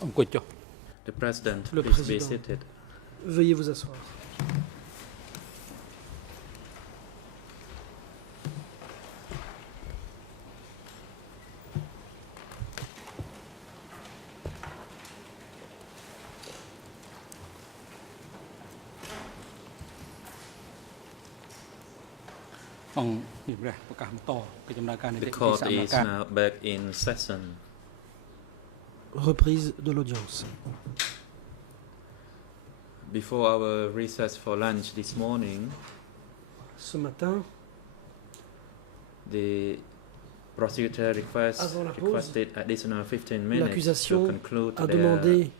The President, Le please be Président. seated. Veuillez vous asseoir. The court is now back in session. Reprise de l'audience. Before our recess for lunch this morning, Ce matin, the prosecutor Avant la pause, requested additional 15 minutes to l'accusation conclude a their demandé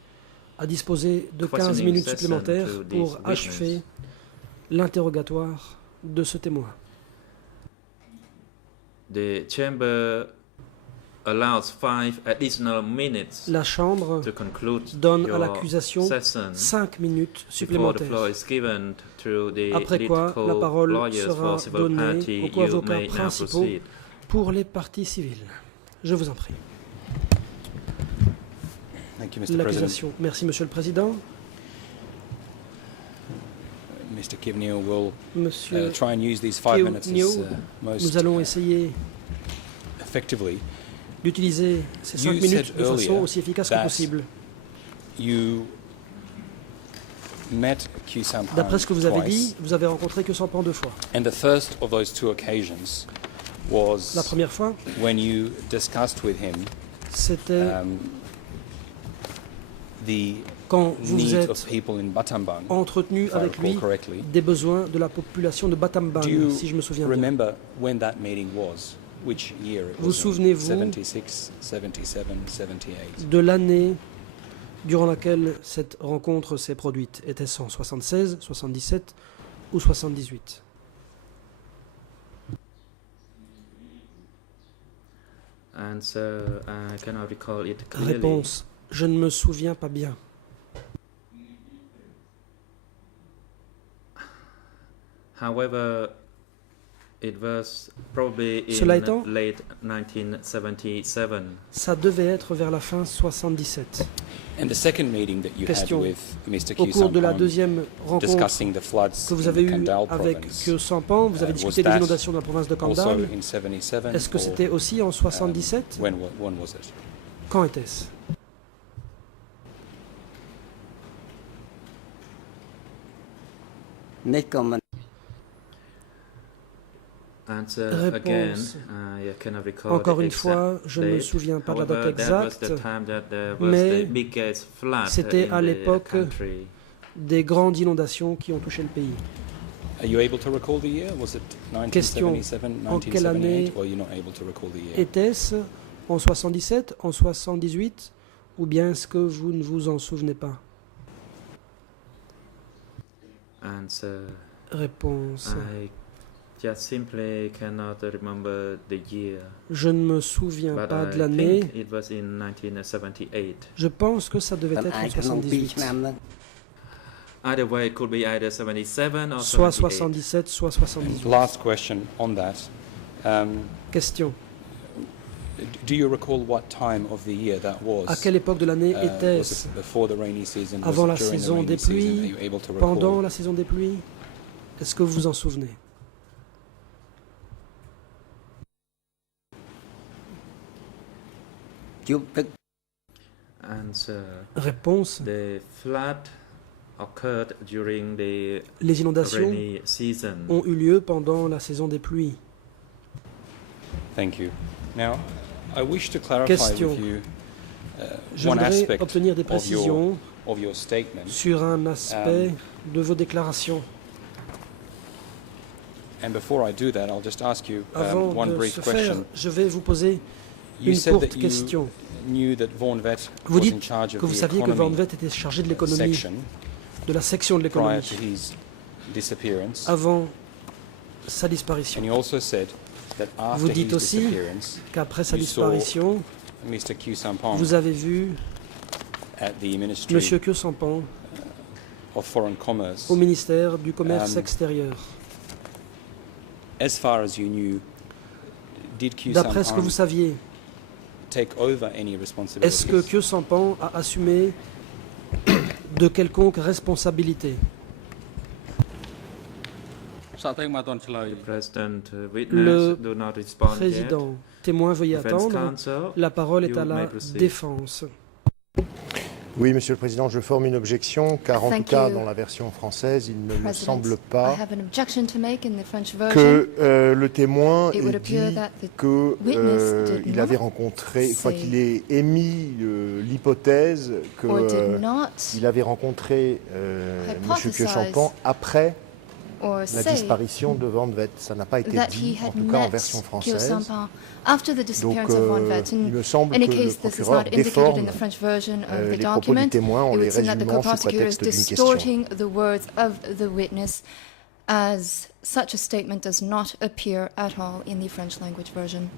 à disposer de 15 questioning minutes session supplémentaires to this pour witness. achever l'interrogatoire de ce témoin. The chamber allows 5 additional minutes La Chambre to conclude donne à your l'accusation session 5 minutes before the floor supplémentaires. is given to the Après quoi, la lead parole co-lawyers sera for civil donnée party. aux You co-avocats may now principaux proceed. pour les parties civiles. Je vous en prie. Thank you, Mr. President. L'accusation. Merci, Monsieur le Président. Mr. Kivneal will Monsieur try and use these 5 minutes as Kivneal, most nous allons essayer effectively. d'utiliser ces 5 You minutes said de façon earlier aussi efficace que that possible. You met Khieu Samphan D'après ce que vous avez twice, dit, vous avez rencontré Khieu Samphan 2 fois. and the first of those 2 occasions was La première fois, when you discussed with him c'était the quand vous vous need êtes of people in Battambang, entretenu if I avec recall lui correctly. des besoins de la population de Battambang, Do you si je me souviens bien. remember when that meeting was? Which year it Vous was in? souvenez-vous 76, 77, 78. De l'année durant laquelle cette rencontre s'est produite. Était-ce en 76, 77 ou 78? Answer, I cannot recall it clearly. Réponse, je ne me souviens pas bien. However, it was probably Cela in étant, late 1977. Ça devait être vers la fin 77. And the second meeting that you had Question. with Mr. Au Khieu cours de la Samphan, deuxième rencontre discussing the floods que vous in avez the eue Kandal avec province, Khieu Samphan, vous avez was discuté des that inondations dans la province de also Kandal. in 77? Est-ce que or, c'était aussi en 77? when was it? Quand était-ce? Answer Réponse. again, I cannot recall Encore the une exact fois, je ne me date. souviens pas de la date However, that was exacte, the time that there was mais the biggest flood c'était in à the l'époque country. des grandes inondations qui ont touché le pays. Are you able to recall the year? Was it Question. 1977, En quelle année 1978, or you're not able to recall the year? Était-ce en 77, en 78, ou bien est-ce que vous ne vous en souvenez pas? Answer, Réponse. I just simply cannot remember the year. Je ne me souviens But pas I de l'année. think it was in 1978. Je pense que ça devait être en 78. Either way, it could be either 77 or Soit 78. 77, soit 78. Last question on that. Question. Do you recall what time of the year that was? À quelle époque de l'année Was était-ce? it before the rainy season? Was Avant it la during the saison rainy des season? Are pluies? you able to recall? Pendant la saison des pluies? Est-ce que vous vous en souvenez? Answer, Réponse. the flood occurred during the Les inondations rainy season. ont eu lieu pendant la saison des pluies. Thank you. Now, I wish to clarify Question. with you Je one voudrais aspect obtenir des of your, précisions of your statement. sur un aspect de vos déclarations. And before I do that, I'll just ask you Avant one de brief ce faire, question. je vais vous poser You une said courte that you question. knew that Vaughan Vet Vous was in dites charge que of vous the saviez que Van economy Vet était chargé de l'économie, section de la section de prior l'économie, to his disappearance. avant sa And disparition. you also said that Vous after dites his aussi disappearance, qu'après sa you saw disparition, Mr. Khieu Samphan vous avez vu at the Ministry Monsieur Khieu Samphan of Foreign Commerce. au ministère du Commerce Um, extérieur. As far as you knew, did Khieu D'après ce que vous Samphan saviez, take over any Est-ce responsibilities? que Khieu Samphan a assumé de quelconque responsabilité? The President Le witness do not respond yet. Président, témoin, veuillez Defense attendre. counsel, La parole est you à may la proceed. défense. Oui, Monsieur le Président, je forme une objection car en tout Thank cas you, dans la version française, il ne me President. semble I pas have an objection to make in the French version. que le témoin It would ait appear dit that the que did il avait not rencontré, enfin say- qu'il ait émis l'hypothèse que or did not il avait rencontré Monsieur Khieu Samphan après or la say disparition de Van Vet. Ça n'a pas été that he dit, en had tout cas en met version Khieu française. Samphan after the Donc disappearance of Van Vet. il me semble In que a le case, this is procureur not indicated déforme in the French version of the les propos du document. témoin en It les would seem that the résumant sous co-prosecutor is prétexte d'une question. distorting the words of the witness, as such a statement does not appear at all in the French language version.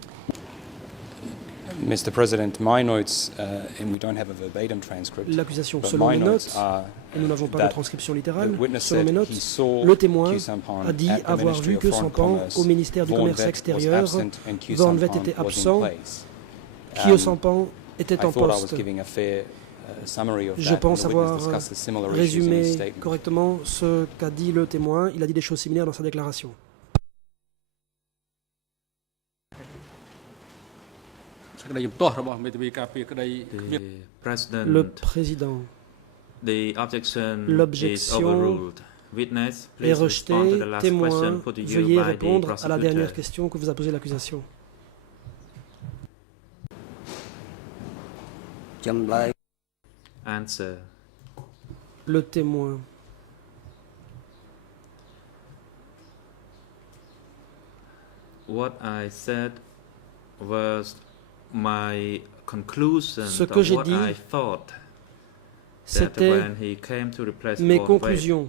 Mr. President, my notes, and we don't have a verbatim transcript, L'accusation, but selon my mes notes notes, are et nous n'avons pas de that transcription the littérale, witness selon mes said notes, he saw le témoin Khieu Samphan a dit at the avoir Ministry vu of Khieu Foreign Samphan Commerce. au ministère du Van Commerce Vet was extérieur. absent and Khieu Van Vet Samphan était was in absent. place. Khieu Um, Samphan était I en thought I was poste. giving a fair summary of Je that, pense and the witness avoir discussed the similar issues in his résumé statement. correctement ce qu'a dit le témoin. Il a dit des choses similaires dans sa déclaration. The President, Le président the objection is L'objection overruled. Witness, est please respond to the rejeté. last Témoin, question put to you veuillez by the répondre à la dernière prosecutor. question que vous a posée l'accusation. Answer. Le témoin. What I said was my conclusion Ce que of j'ai what dit, I thought that C'était when he came to replace mes Von Weyt. conclusions.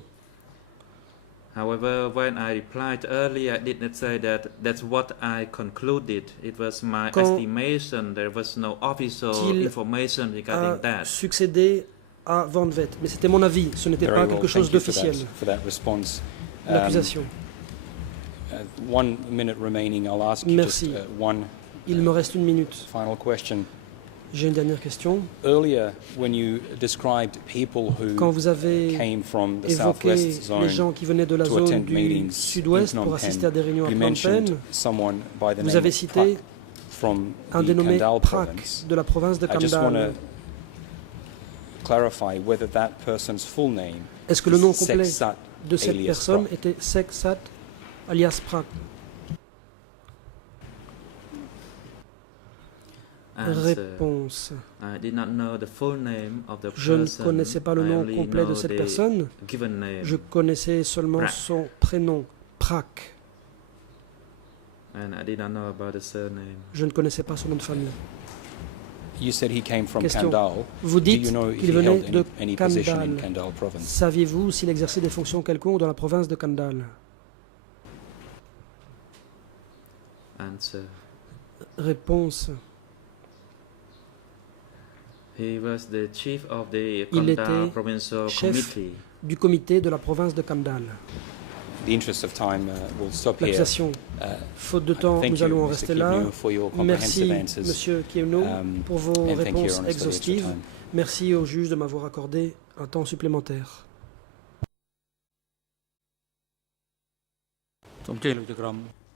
However, when I replied earlier, I did not say that that's what I concluded. It was my Quand estimation. There was no official il information A regarding that. succédé à Van Vet. Mais c'était mon avis, ce n'était Very pas well, quelque chose thank you for d'officiel. that response. L'accusation. 1 minute remaining. I'll ask you just Merci. one Il me reste une minute. final question. J'ai une dernière question. Earlier, when you described people who Quand vous avez came from the évoqué southwest zone les gens qui venaient de la to zone attend du meetings sud-ouest in pour Phnom assister Penh, à des réunions à you Phnom mentioned Penh, someone by the vous name avez of cité Prak from un the dénommé Kandal Prak province. de la province de I just want Kandal. to clarify whether that person's full name Est-ce que le nom is complet Seksat de cette alias personne Prak. était Seksat alias Prak? Answer. Réponse. I did not know the full name of the Je ne person. connaissais pas le I nom only complet de know cette the personne. given name. Je connaissais seulement Prak. son prénom, Prak. And I did not know about the surname. Je ne connaissais pas son nom de famille. You said he came from Question. Kandal. Vous Do dites you know if qu'il he venait held de any position in Kandal. Kandal province? Saviez-vous s'il exerçait des fonctions quelconques dans la province de Kandal? Answer. Réponse. He was the chief of the Il Kandal était Provincial chef Committee. Du comité de la province de Kandal. The interest of time will stop here. L'accusation. Faute de temps, Thank nous you, allons en Mr. rester là. Kievnu, for your comprehensive Merci, answers. Monsieur Kievno, pour vos And thank you, réponses Your Honor, for the extra exhaustives. time. Merci au juge de m'avoir accordé un temps supplémentaire.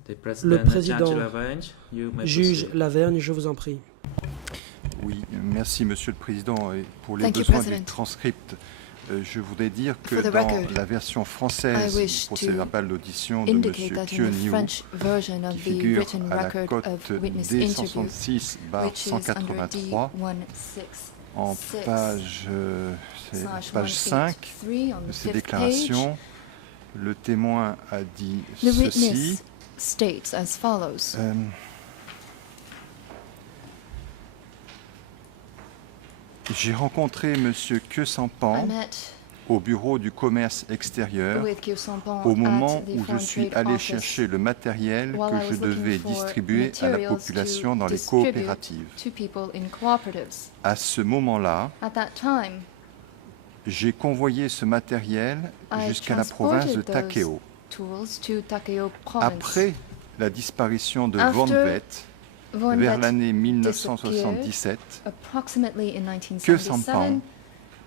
The President, président, Judge Lavange, you may Juge proceed. Lavergne, je vous en prie. Oui, merci Monsieur le Président. Et pour les Thank you, besoins du President. transcript, je voudrais dire que For the dans record, la version I française wish du procès to verbal d'audition de M. Indicate that in the Kievnu, French version qui of the figure written à la record cote of witness interview, which is under D66/183, en D166, page, c'est slash page 5 183 on de the ces 5th page, déclarations, le témoin a dit the ceci. witness states as follows. J'ai rencontré M. Khieu I Samphan met au bureau du commerce extérieur with Khieu Samphan au moment at the où je Foreign suis Trade allé Office chercher le matériel while que I je was looking devais for distribuer à la materials population to dans les distribute coopératives. to people in cooperatives. À ce moment-là, At that time, j'ai convoyé ce matériel I jusqu'à la province de transported those Takeo. tools to Takeo province. Après la disparition de Van After Vet, Von vers Vett l'année 1977, approximately in que Sampan 1977,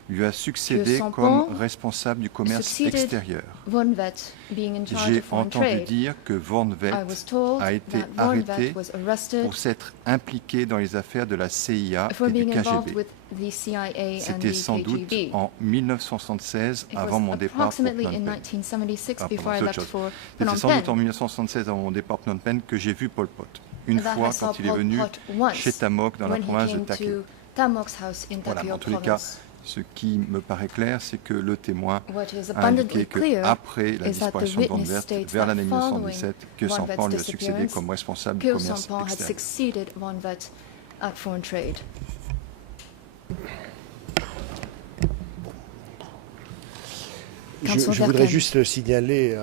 lui a succédé Sampan comme responsable du commerce succeeded extérieur. Von Vett being in charge J'ai of foreign entendu trade. dire que Von I Vett was told a été that Von arrêté Vett was arrested pour s'être impliqué dans les affaires de la CIA for et du being involved KGB. with the CIA and C'était the sans doute KGB. en 1976, It avant was mon départ pour approximately Phnom in Penh. 1976 Ah, before I pardon, left c'est autre for C'était Phnom sans doute en Penh. 1976, avant mon départ pour Phnom Penh, que j'ai vu Pol Pot. Une that fois I saw quand il est Pol venu Pot once chez Tamok dans la when he province de came Take. to Tamok's house in Voilà, mais en Takeo tous les cas, province. ce qui me paraît clair, c'est que le témoin What is a indiqué abundantly clear qu'après la is that the disparition de Von witness Vett, states vers that l'année following 1977, que Von Sampan Vett's lui a succédé comme disappearance, responsable du Kyo commerce Sampan had extérieur. succeeded Von Vett at foreign trade. Je voudrais juste signaler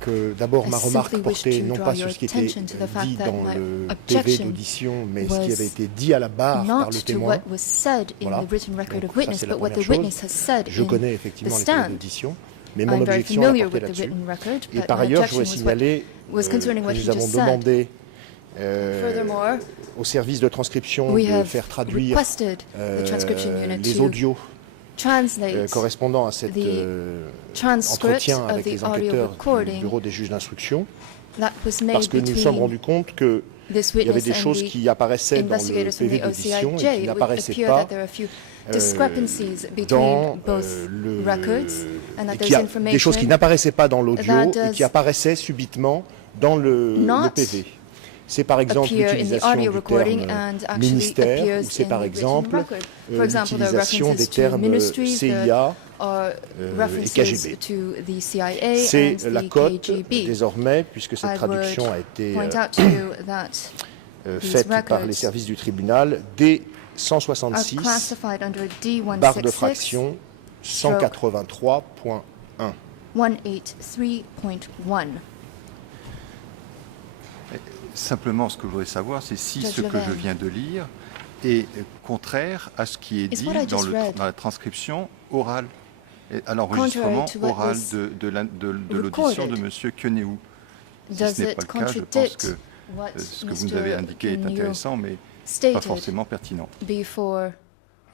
que d'abord ma remarque portait non pas sur ce qui était dit dans le PV d'audition, mais ce qui avait été dit à la barre par Not le to témoin. what was said in Voilà. the written record Donc of ça, witness, c'est la but what the première chose. witness has said Je in connais effectivement the les PV stand. d'audition, mais mon I'm very objection est familiar portée with the là-dessus. written record, Et but par my ailleurs, je objection voudrais signaler was concerning que what he nous avons just said. demandé Furthermore, au service de transcription we de have faire traduire requested the transcription unit les to audios translate correspondant à cet the transcript entretien of avec the les audio enquêteurs du recording bureau des juges d'instruction, that was parce made que nous nous sommes between rendus compte qu'il this y avait witness des and choses the qui apparaissaient dans le investigators from PV the d'audition et OCIJ. qui It would n'apparaissaient appear pas that there are a few discrepancies between dans both records and that there's des information choses qui n'apparaissaient pas dans l'audio that et does qui apparaissaient subitement dans le not PV. C'est par exemple appear in the l'utilisation audio du recording terme and actually ministère, ou appears c'est in par the written exemple record. For example, there are l'utilisation des references to termes ministries, there CIA are et references KGB. to the CIA C'est and la the cote KGB. désormais, puisque cette I traduction would a été point out to you that these faite par les records services du tribunal, D are 166, classified under barre de D166, fraction 183.1. 183.1. Simplement, ce que je voudrais savoir, c'est si Judge ce que je Levin. viens de lire est contraire à ce qui est Is dit what I dans, just read dans la transcription orale, et à l'enregistrement contrary to what oral was de l'audition de recorded? M. Kyoneou. Si Does ce n'est it pas le cas, je pense contradict que what ce que vous nous avez Mr. indiqué est Kyoneou intéressant, mais pas stated forcément pertinent. before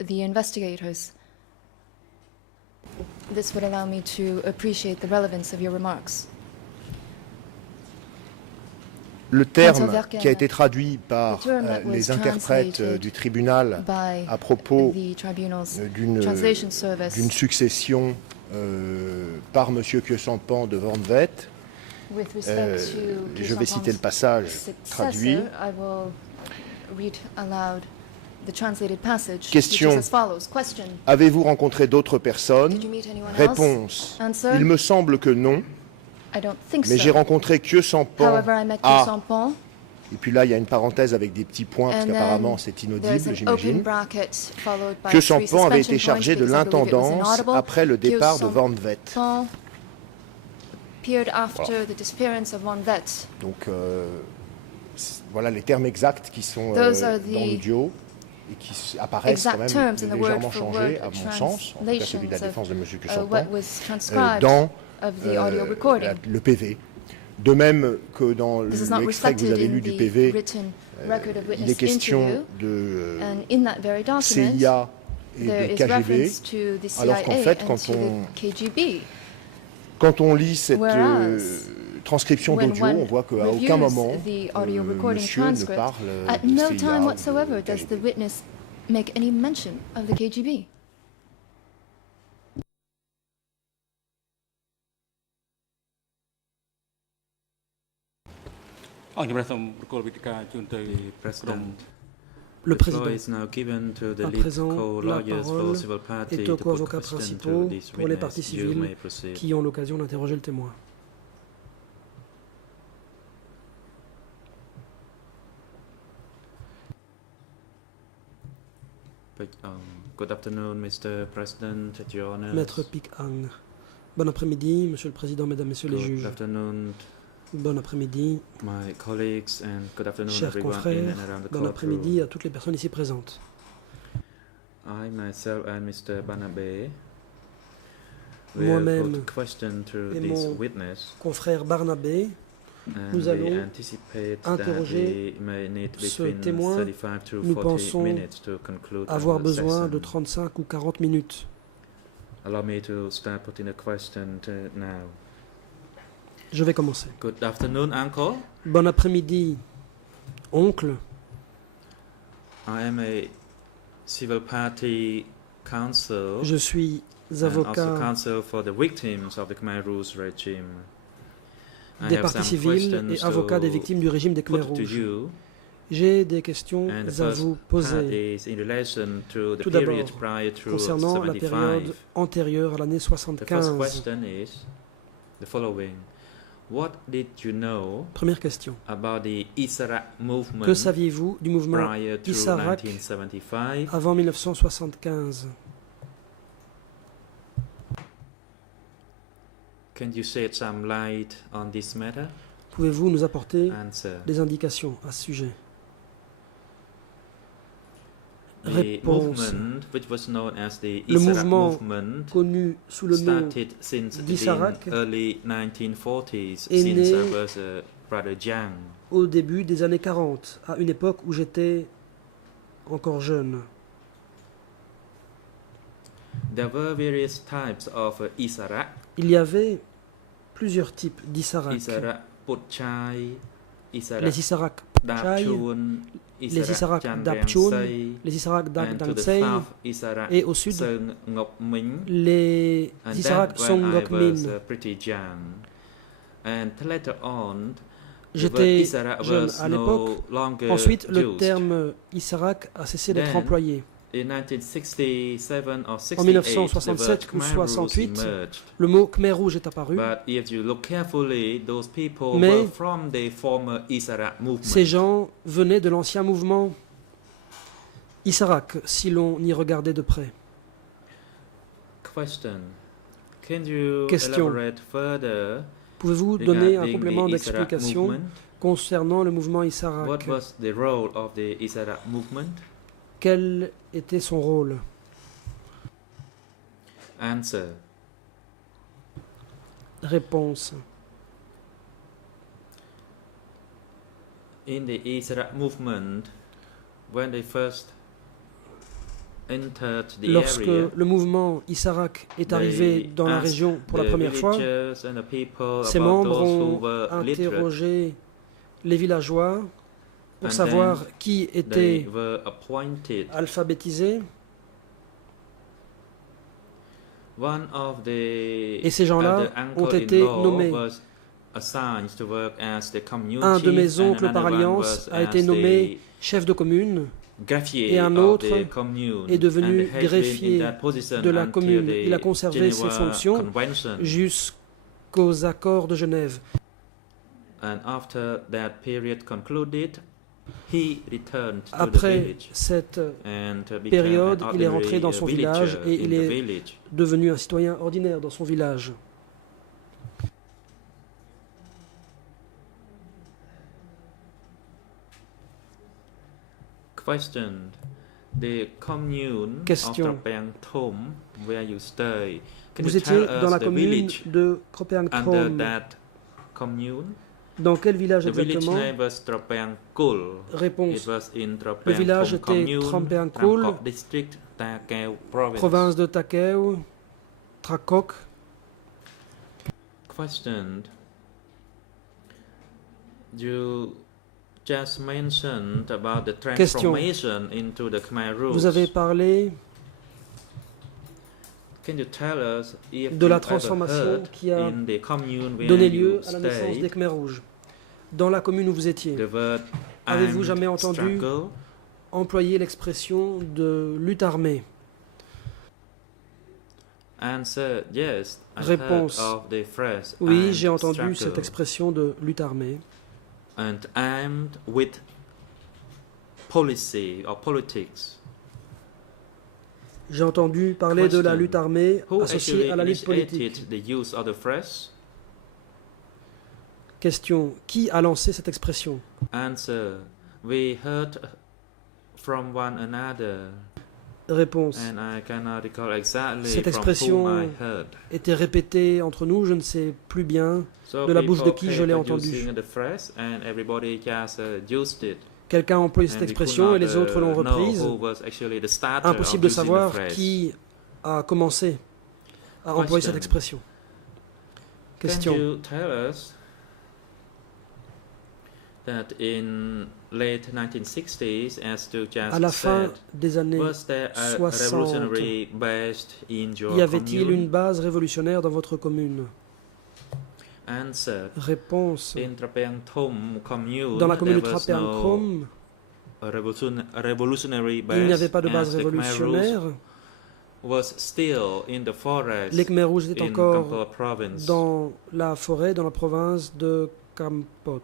the investigators? This would allow me to appreciate the relevance of your remarks. Le terme Verken, qui a été traduit par the term that was les interprètes translated du tribunal by à propos the tribunal's d'une translation service succession par M. Kyosampan de Van Vett, with respect to je vais citer le Kyosampan's passage traduit. successor. I will read aloud the translated passage, Question. which is as follows. Question. Avez-vous rencontré d'autres personnes? Did you meet anyone else? Réponse. Answer. Il me semble que non, I don't think mais so. j'ai rencontré Kyosampan However, I met à... Kyosampan. Et puis là, il y a une parenthèse avec des petits points, parce And qu'apparemment then c'est There's inaudible, an open j'imagine. bracket followed by Kyosampan three avait suspension été chargé de points because I believe it was l'intendance inaudible. après le départ de Van Vett. Kyosampan appeared after the disappearance of Von Vett. Donc voilà les termes exacts qui sont Those are dans the l'audio et qui apparaissent quand exact même terms in the légèrement word for changés, word à mon sens, en tout cas celui de la translations défense de M. of Kyosampan, what was transcribed dans of the audio recording. le PV. De même que dans This is not l'extrait que vous reflected avez in lu du the PV, written record of il est witness question interview, de and in that very document, CIA et there de is KGB, reference to the CIA alors qu'en fait, and quand to the KGB. Quand on lit cette Whereas, transcription when d'audio, one on voit qu'à reviews aucun moment the audio recording monsieur ne transcript, parle at de no CIA time ou whatsoever de does the KGB. witness make any mention of the KGB. The President. Le The floor président. is now given to the À lead présent, la co-lawyers for parole civil party est to aux put co-avocats question principaux to this pour les parties witness. You civiles may proceed. qui ont l'occasion d'interroger le témoin. Good afternoon, Mr. President, Your Honors. Maître Pic Ang. Bon après-midi, Monsieur le Président, Mesdames, Messieurs les Good juges. afternoon, Bon après-midi, my colleagues, and good afternoon, chers everyone in confrères. and around the Bon après-midi courtroom. à toutes les personnes ici présentes. I myself and Mr. Banabe will Moi-même put question to et this mon witness confrère Barnabé And Nous we allons anticipate interroger that we may need ce between témoin. 35 to Nous 40 pensons minutes to conclude avoir our besoin session. de 35 ou 40 minutes. Allow me to start putting a question now. Je vais commencer. Good afternoon, Uncle. Bon après-midi, oncle. I am a civil party counsel Je suis and also avocat counsel for the victims of the Khmer Rouge regime. I des have partis some civils et questions avocat des to victimes du régime des Khmer put to Rouges. you. J'ai des questions And the à first vous part poser is in relation to the Tout period d'abord, prior to concernant la 75. période antérieure à l'année The first 75. question is the following. What did you know Première question. about the Isara movement Que saviez-vous du mouvement prior to Isarak 1975? avant 1975? Can you shed some light on this matter? Pouvez-vous nous apporter Answer. des indications à ce sujet? The Réponse. movement, which was known as the Le Isara mouvement movement, Connu sous le nom started since the d'Isarak early 1940s, est since né I was rather young. au début des années 40, à une époque où j'étais encore jeune. There were various types of Isara. Il y avait plusieurs types d'Isarak. Isara Putchai, Isara Les Isarak Chai, Dapchun, les Isarak Chandriang Dapchun, Say, les Isarak and to the Dagdangsei south, Isara et au sud, Seung Ngok Minh. les And Isarak that when I Songok was Min. pretty young. And later on, the word J'étais Isara jeune was à no l'époque. longer Ensuite, le used. terme Isarak a cessé d'être Then, employé. In 1967 or En 68, 1967 the ou word Khmer Rouge 68, emerged. le mot Khmer Rouge est apparu. But if you look carefully, those people Mais were from the former Isara movement. Ces gens venaient de l'ancien mouvement Isarak, si l'on y regardait de près. Question. Can you Question. elaborate further Pouvez-vous donner un regarding complément the Isara d'explication movement? concernant le mouvement What Isarak? was the role of the Isara movement? Quel était son rôle? Answer. Réponse. In the Isara movement, when they first entered the Lorsque area, le mouvement Isarak est arrivé dans la région pour la première fois, ses membres ont interrogé les villageois pour And savoir then qui they était were appointed. alphabétisé. One of the Et ces gens-là other ont été uncle-in-law nommés. was assigned to work as the community Un de mes chief, and oncles par another one alliance was a été as nommé the chef de commune greffier et un of autre the commune, est devenu and has been greffier in that position de la until commune. the Il a conservé ses Geneva fonctions Convention. jusqu'aux accords de Genève. And after that period concluded, he returned to the Après village cette and became période, an il est ordinary rentré dans son village villager et in il the est village. devenu un citoyen ordinaire dans son village. Question. The commune Question. of Trapang Thom, where you stay, can Vous you étiez tell dans us la the commune village de Kropeang under Trom. that commune? Dans quel village The village exactement? name was Trapang Kul. It Réponse. was in Trapang Le village Thom était commune, Trapang Kul, Tramkok district, Ta Keo province. Province de Takeo, Trakok. Question. You just mentioned about the Question. transformation into the Khmer Rouge. Vous avez parlé Can you tell us if de la you ever transformation heard qui a in the commune where donné you lieu à la naissance stay, des Khmer Rouges. Dans la commune où vous étiez, the word Avez-vous armed jamais entendu struggle? employer l'expression de lutte armée? Answer, yes, I Réponse. heard of the phrase Oui, armed j'ai entendu struggle. cette expression de lutte armée. And armed with policy or politics. J'ai entendu parler de la Question. lutte armée Who associée actually à la lutte politique. initiated the use of the phrase? Question. Qui a lancé cette expression? Answer, we heard from one another. Réponse. And I cannot recall exactly Cette from expression whom I heard. était répétée entre nous, je ne sais plus bien de la bouche de qui je l'ai entendue. Quelqu'un a employé cette expression et les autres l'ont reprise. Impossible de savoir qui a commencé à employer cette expression. Question. Can you tell us that in late 1960s, as you just À la fin said, des années was there a 60, revolutionary based in your y avait-il commune? une base révolutionnaire dans votre commune? Answer. Réponse. In Trapeang Thom commune, Dans la commune de there was Trapeang no Thom, revolutionary base, il n'y avait pas de base as the Khmer révolutionnaire. Rouge was still in the forest Les Khmer Rouges étaient in encore Kampot province. dans la forêt, dans la province de Kampot.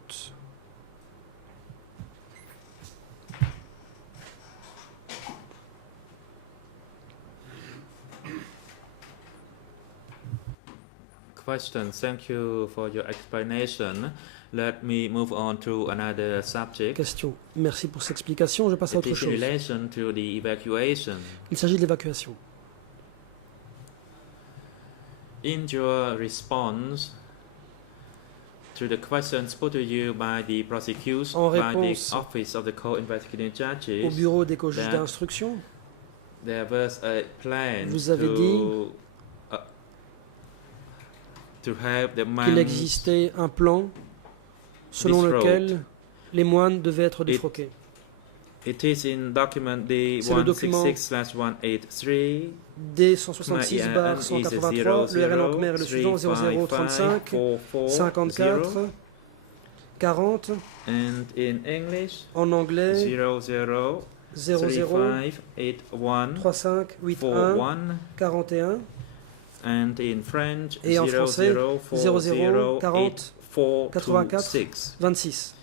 Question. Thank you for your explanation. Let me move on to another subject. Question. Merci pour cette explication. Je passe à It autre is in chose. relation to the evacuation. Il s'agit de l'évacuation. In your response to the questions put to you by the prosecution, En by réponse the office of the co-investigating Au judges, bureau des co-juges that d'instruction, there was a plan vous avez dit to have the qu'il monks existait un plan selon lequel les moines devaient être défroqués. It is in document C'est le document D166/183. D166/183, le RN en Khmer est le suivant, 0035 54 40, And in English, en anglais 00 00 3581 35 81 41, 41, and in French et en français 00 40 84 6. 26.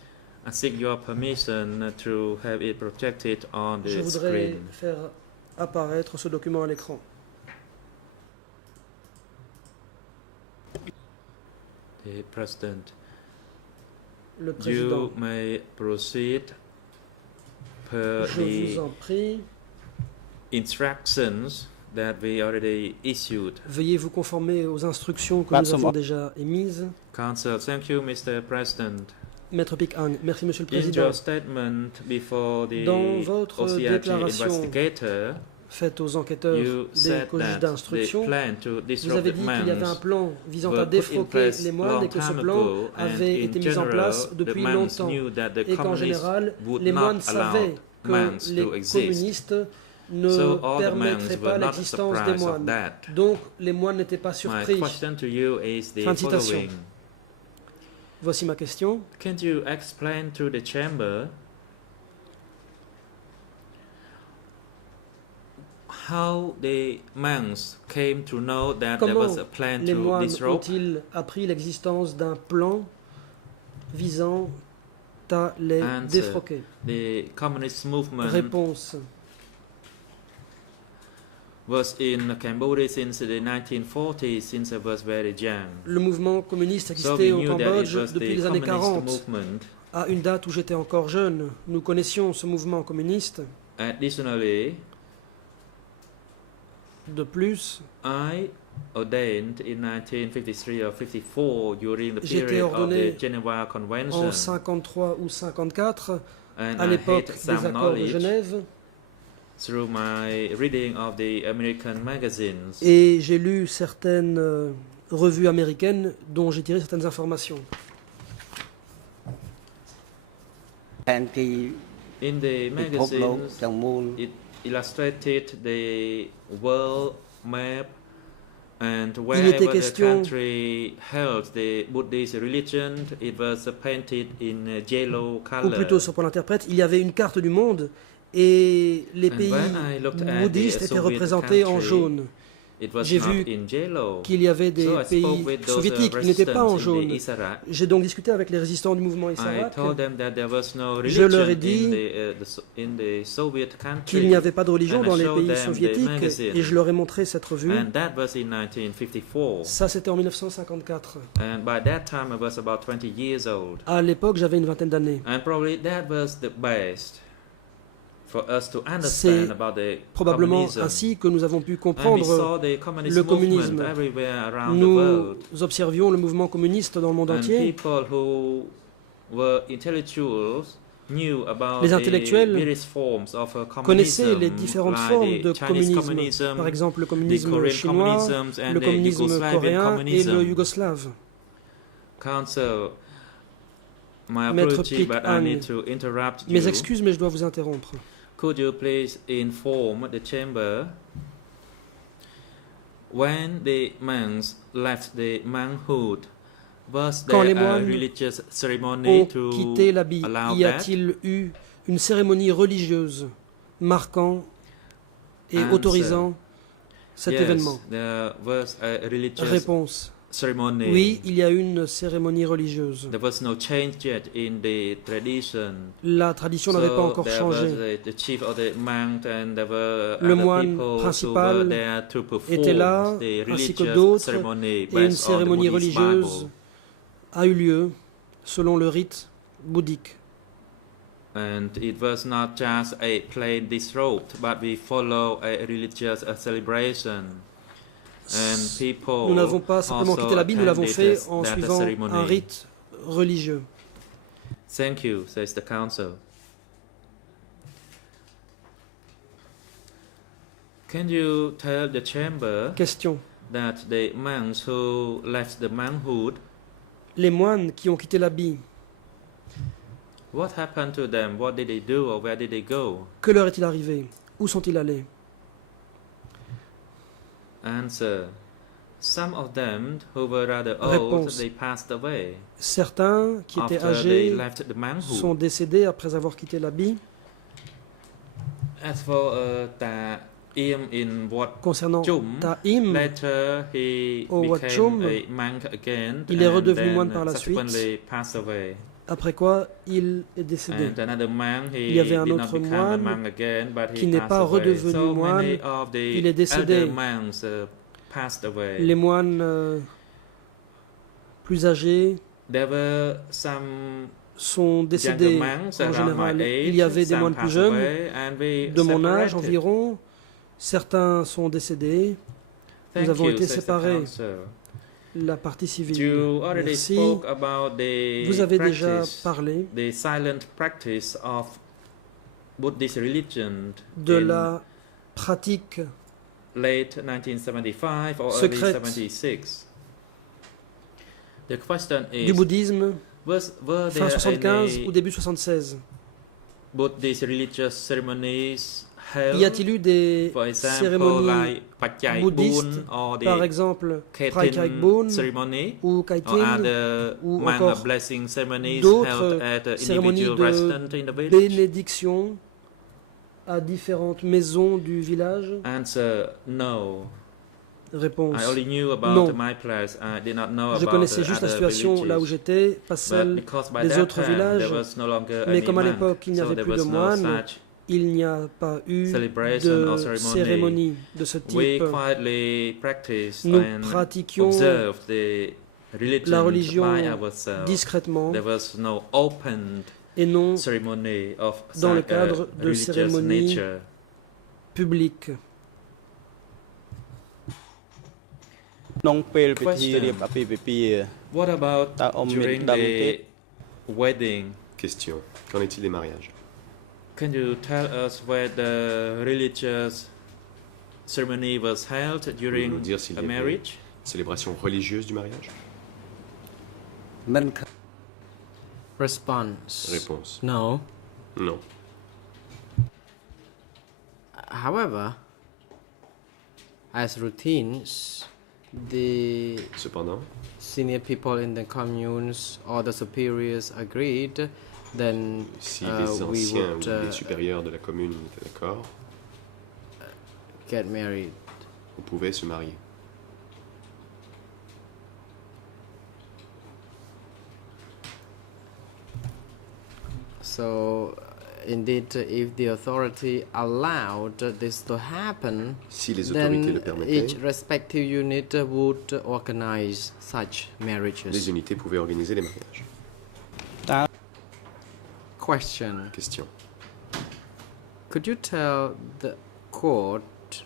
I seek your permission to have it projected on Je the voudrais screen. faire apparaître ce document à l'écran. The President, Le président, you may proceed per je vous the en prie, instructions that we already issued. veuillez vous conformer aux instructions que nous avons déjà émises. Council, thank you, Mr. President. Maître Pic Hang, merci Monsieur le In Président. your statement before the Dans votre OCIG déclaration investigator, Faites aux enquêteurs you des said co-juges that the d'instruction. plan to Vous disrupt avez the dit qu'il y avait un monks plan visant were à put in défroquer place les moines long et que ce time plan ago, and avait in été mis en general, place the depuis monks longtemps. knew that the Et qu'en communists général, would les moines not savaient allow que monks les to exist. communistes ne So all the monks permettraient pas were not l'existence des surprised of moines. that. Donc les moines n'étaient pas My surpris. question to you is the Fin de citation. following. Voici ma question. Can you explain to the chamber how the monks came to know that there Comment was a plan les to moines disrupt? ont-ils appris l'existence d'un plan visant à les Answer. défroquer? The communist movement Réponse. was in Cambodia since the 1940s, since I was very young. Le mouvement communiste So existait we au knew that it Cambodge was depuis the les années communist 40. movement. À une date où j'étais encore jeune, nous connaissions ce mouvement communiste. Additionally, De plus, I ordained in 1953 or 54 during the J'étais period of ordonné the Geneva Convention, en 53 ou 54, and à I l'époque had some des accords de knowledge Genève, through my reading of the American magazines. et j'ai lu certaines revues américaines dont j'ai tiré certaines informations. In the magazines, it illustrated the world map, and était wherever the question- country held the Buddhist religion, it was painted in yellow Ou color. plutôt, sur l'interprète, il y avait une carte du monde et les And pays when I looked at the bouddhistes étaient Soviet représentés en country, jaune. It was J'ai not vu in yellow. Qu'il y avait des So I spoke pays with those, soviétiques qui n'étaient pas en resistants in the jaune. Issarak. J'ai donc discuté avec les résistants du mouvement I Issarak told them that there was no Je religion leur ai dit in the Soviet country. qu'il n'y avait pas de religion And I dans les showed pays them the soviétiques magazine. et je leur ai montré cette revue. And that was in 1954. Ça, c'était en 1954. And by that time I was about 20 years old. À l'époque, j'avais une vingtaine d'années. And probably that was the best C'est probablement ainsi que nous avons pu comprendre le communisme. Nous observions le mouvement communiste dans le monde entier. Les intellectuels connaissaient les différentes formes de communisme, par exemple le communisme chinois, le communisme coréen et le yougoslave. Maître Pick Han, mes excuses, mais je dois vous interrompre. Could you please inform the chamber when the monks left the monkhood? Quand les moines ont quitté l'habit, y a-t-il eu une cérémonie religieuse marquant et autorisant cet événement? Réponse. Oui, il y a eu une cérémonie religieuse. La tradition n'avait pas encore changé. Le moine principal était là, ainsi que d'autres, et une cérémonie religieuse a eu lieu selon le rite bouddhique. And it was not just a plain disrobe, but we follow a religious celebration. Nous n'avons pas simplement quitté l'habit, nous l'avons fait en suivant un rite religieux. Thank you, says the council. Can you tell the chamber Question. That the monks who left the monkhood, les moines qui ont quitté l'habit, what happened to them? What did they do or where did they go? Que leur est-il arrivé? Où sont-ils allés? Answer. Some of them who were rather old, they passed away. Certains qui étaient âgés sont décédés après avoir quitté l'habit. As for Ta'im in Wat concernant Ta'im, later he au Wat became a monk again, il est redevenu moine par la suite. Passed away. Après quoi, il est décédé. Il y avait un autre moine qui n'est pas redevenu moine, il est décédé. Les moines plus âgés sont décédés en général. Il y avait des moines plus jeunes, de mon âge environ. Certains sont décédés. Nous avons été séparés. La partie civile. Merci. Vous avez déjà parlé de la pratique secrète du bouddhisme fin 75 ou début 76. Y a-t-il eu des cérémonies bouddhistes, par exemple Phrai Kaik Boon ou Kaitin, ou encore d'autres cérémonies de bénédiction à différentes maisons du village? Answer, no. Réponse. Non. Je connaissais juste la situation là où j'étais, pas celle des autres villages, mais comme à l'époque il n'y avait plus de moines, il n'y a pas eu de cérémonie de ce type. Nous pratiquions la religion discrètement et non dans le cadre de cérémonies publiques. What about during the wedding? Question. Qu'en est-il des mariages? Can you tell us where the religious ceremony was held during a marriage? Célébration religieuse du mariage? Response. Réponse. No. Non. However, as routines, the Cependant, senior people in the communes or the superiors agreed, then si les anciens ou les supérieurs de la commune étaient d'accord, get married. On pouvait se marier. So, indeed, if the authority allowed this to happen, si les autorités le then permettaient, each respective unit would organize such marriages. Les unités pouvaient organiser les mariages. Question. Question. could you tell the court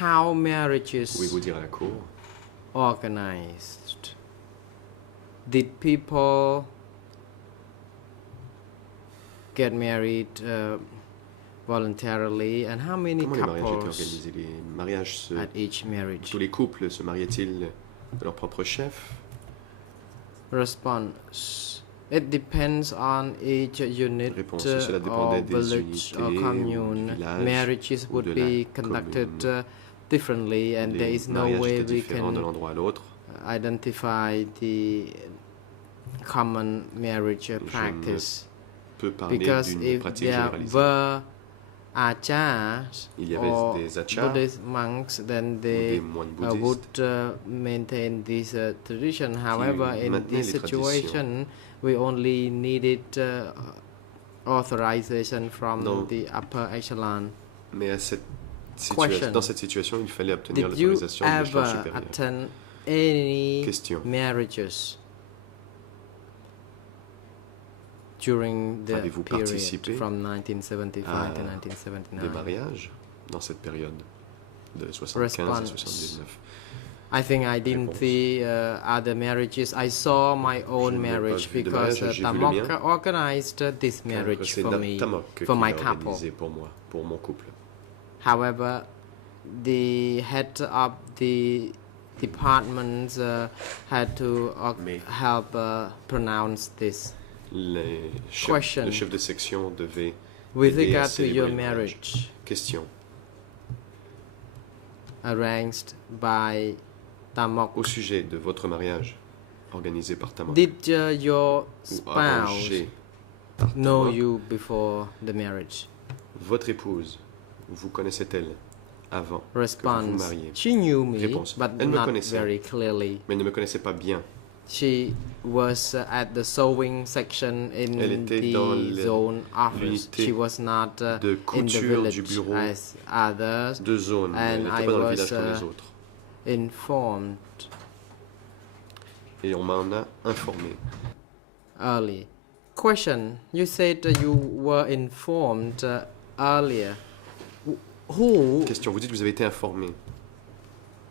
how marriages Pouvez-vous dire à la cour organized? Did people get married voluntarily, and how many Comment les mariages étaient couples organisés? Les mariages at each marriage? tous les couples se mariaient-ils de leur propre chef? Response: it depends on each unit Réponse: or cela dépendait des village or unités ou commune. du village Marriages ou would de be la conducted commune. differently, and there Les is no mariages way étaient we différents d'un can endroit à l'autre. identify the common marriage Je practice, Peut parler because d'une if pratique there généralisée. were achars Il y avait or des achars Buddhist monks, then ou they des moines bouddhistes. would maintain this tradition. However, in maintenaient this les situation, we only needed authorization from Non. the upper echelon. Mais à cette Question: dans cette situation, il fallait obtenir did you l'autorisation de l'échelon ever supérieur. attend any Question: marriages during the Avez-vous period participé from 1975 to des 1979? mariages dans cette période de 75 à Response: 79? I think I didn't Réponse: see other marriages. I saw my own Je n'ai pas marriage vu de because mariage, j'ai vu le Tamok mien. organized this Car marriage c'est for me, Tamok qui for my l'a couple. organisé pour moi, pour mon couple. However, the head of the departments had to Mais- help pronounce this. Le Question: chef de section devait With aider à regard to célébrer your le marriage Question: arranged by Tamok, au sujet de votre mariage organisé par Tamok did your ou spouse arrangé par know Tamok, you before the marriage? votre épouse vous connaissait-elle avant que vous vous Response: mariez? she knew me, Réponse: but elle me not connaissait. very clearly. Mais elle ne me connaissait pas bien. She was at the sewing section Elle in était dans the zone office. l'unité She was not de in the couture du village bureau as others. de zone. Elle And n'était I pas dans le was, village comme les autres. Informed Et on m'en a informé. early. Question: you said you were informed earlier. Who Question: vous dites que vous avez été informé.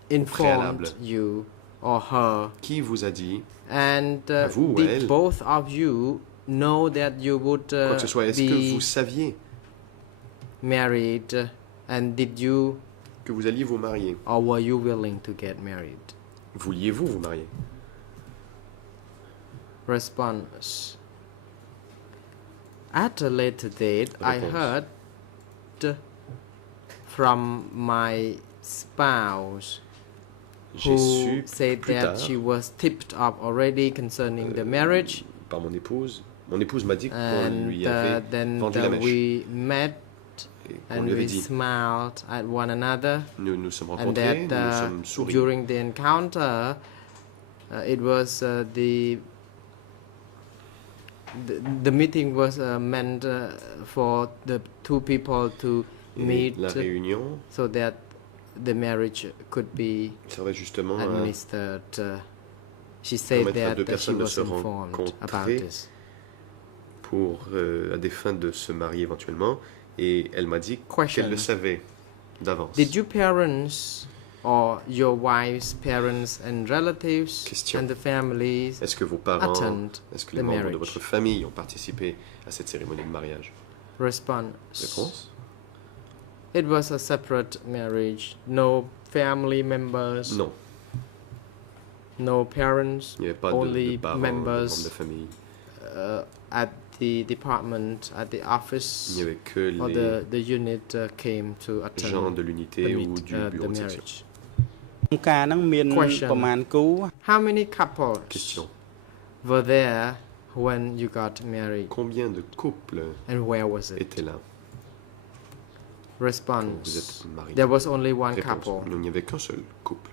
informed préalable. you or her? Qui vous a dit? And À vous ou did elle? both of you know that you would Quoi que ce soit, est-ce que be vous saviez married, and did you que vous alliez vous marier? or were you willing to get married? Vouliez-vous vous marier? Response: at a later date, I Réponse. heard from my spouse J'ai who su said plus that tard she was tipped up already concerning the marriage, par mon épouse. Mon épouse m'a dit qu'on and lui avait then vendu la mèche. we met Et qu'on and lui avait we dit. smiled at one another, Nous nous sommes and rencontrés, that nous nous sommes souri. during the encounter, it was the meeting was meant for the two people to Et meet la réunion so that the marriage could be servait justement à administered. She said permettre à deux that she personnes de was se informed about rencontrer this. pour, à des fins de se marier éventuellement. Et elle m'a dit Question: qu'elle le savait d'avance. did your parents or your wife's parents and relatives Question: and the families est-ce que vos parents, attend est-ce que les the membres de marriage? votre famille ont participé à cette cérémonie de mariage? Response: Réponse: it was a separate marriage. No family members, non. no parents, Il n'y avait pas only de parents, de members membres de famille. at the department, at the Il office, n'y avait que or les the unit came to attend gens de the, l'unité ou meet, du the bureau de section. marriage. ការហ្នឹងមាន Question: ប្រមាណគូ how many couples Question: were there when you got married, combien de couples and where was it? étaient là quand vous Response: êtes mariés? there was only one Réponse: couple. il n'y avait qu'un seul couple.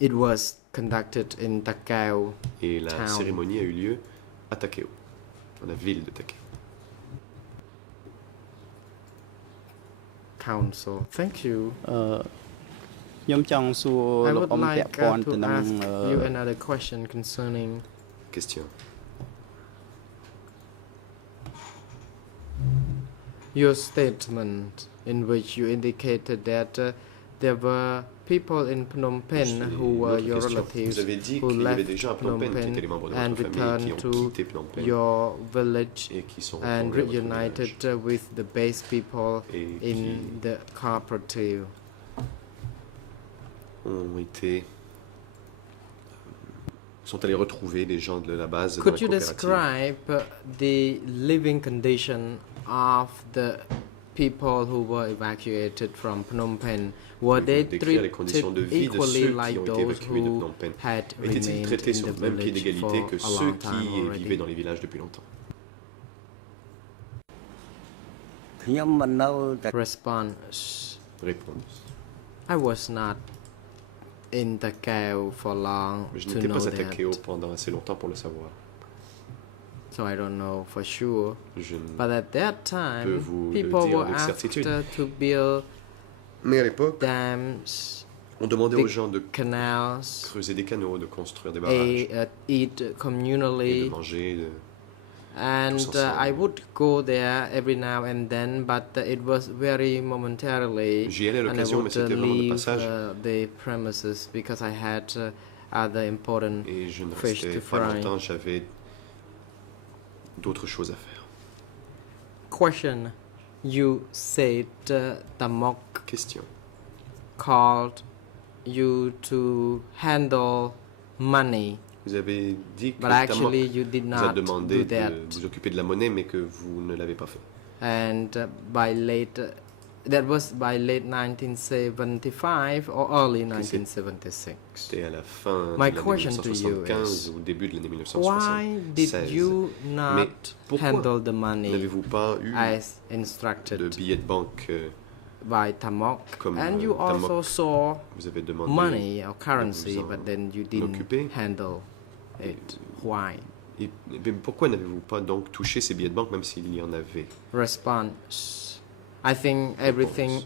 It was conducted in Takao. Et la Town. cérémonie a eu lieu à Takeo, dans la ville de Takeo. Council. Thank you. ខ្ញុំចង់សួរ I លោក would អ៊ំពា like ក់ព័ន្ធទៅ to នឹង ask you another question concerning Question: your statement in which you indicated that there were people in Phnom Penh who were your relatives who left Phnom Penh and returned to your village and reunited with the base people in the cooperative. Sont allés retrouver les gens de la base dans la Could you coopérative. describe the living condition of the people who were evacuated from Phnom Penh? Were they treated equally like those who had Étaient-ils remained traités in sur the le même pied village d'égalité for que a ceux long time qui vivaient already? dans les villages depuis longtemps? Response: Réponse. I was not in the Takeo for long Je to n'étais know pas à that, Takeo pendant assez longtemps pour le savoir. so I don't know for sure. Je ne But at that peux time, vous le people dire were avec asked certitude. to build Mais à l'époque, dams, on demandait Des aux gens de canals, creuser des canaux, de construire des barrages, eat et de communally. manger. And tous I ensemble. would go there every now and then, but it was very momentarily. J'y allais à And I l'occasion, mais would c'était vraiment de leave passage. the premises because I had other important Et je ne fish restais to pas fry. longtemps, j'avais d'autres choses à faire. Question. You said Tamok Question. called you to handle money, Vous avez dit que but actually Tamok you did vous a not demandé do de that. vous occuper de la monnaie, mais que vous ne l'avez pas fait. And by late, that was by late 1975 or early 1976. C'était à la fin My de l'année question to you 1975 is, ou au début de l'année Why did 1976. you not pourquoi handle the money N'avez-vous pas eu as de instructed billets de banque by Tamok? comme And you Tamok also saw vous avez demandé money or currency, en but then you didn't occuper? handle it. Why? Et pourquoi n'avez-vous pas donc touché ces billets de banque même s'il y en avait? Response. I think everything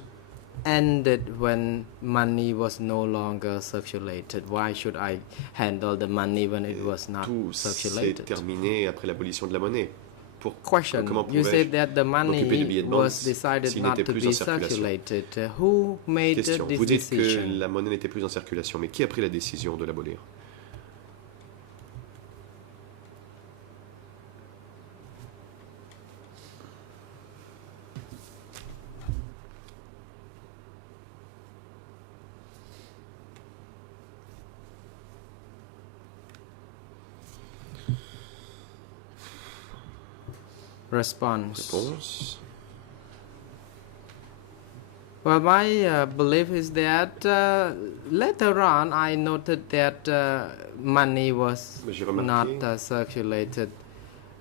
ended when money was no longer circulated. Why should I handle the money when it was not Tout s'est circulated? terminé après l'abolition de la monnaie. Question. Comment You said that the m'occuper des billets money de banque was decided s'il not n'était to plus be en circulation? circulated. Who made Question. this Vous dites que decision? la monnaie n'était plus en circulation, mais qui a pris la décision de l'abolir? Response. Réponse. Well, my belief is that later on I noted that money was J'ai not remarqué circulated.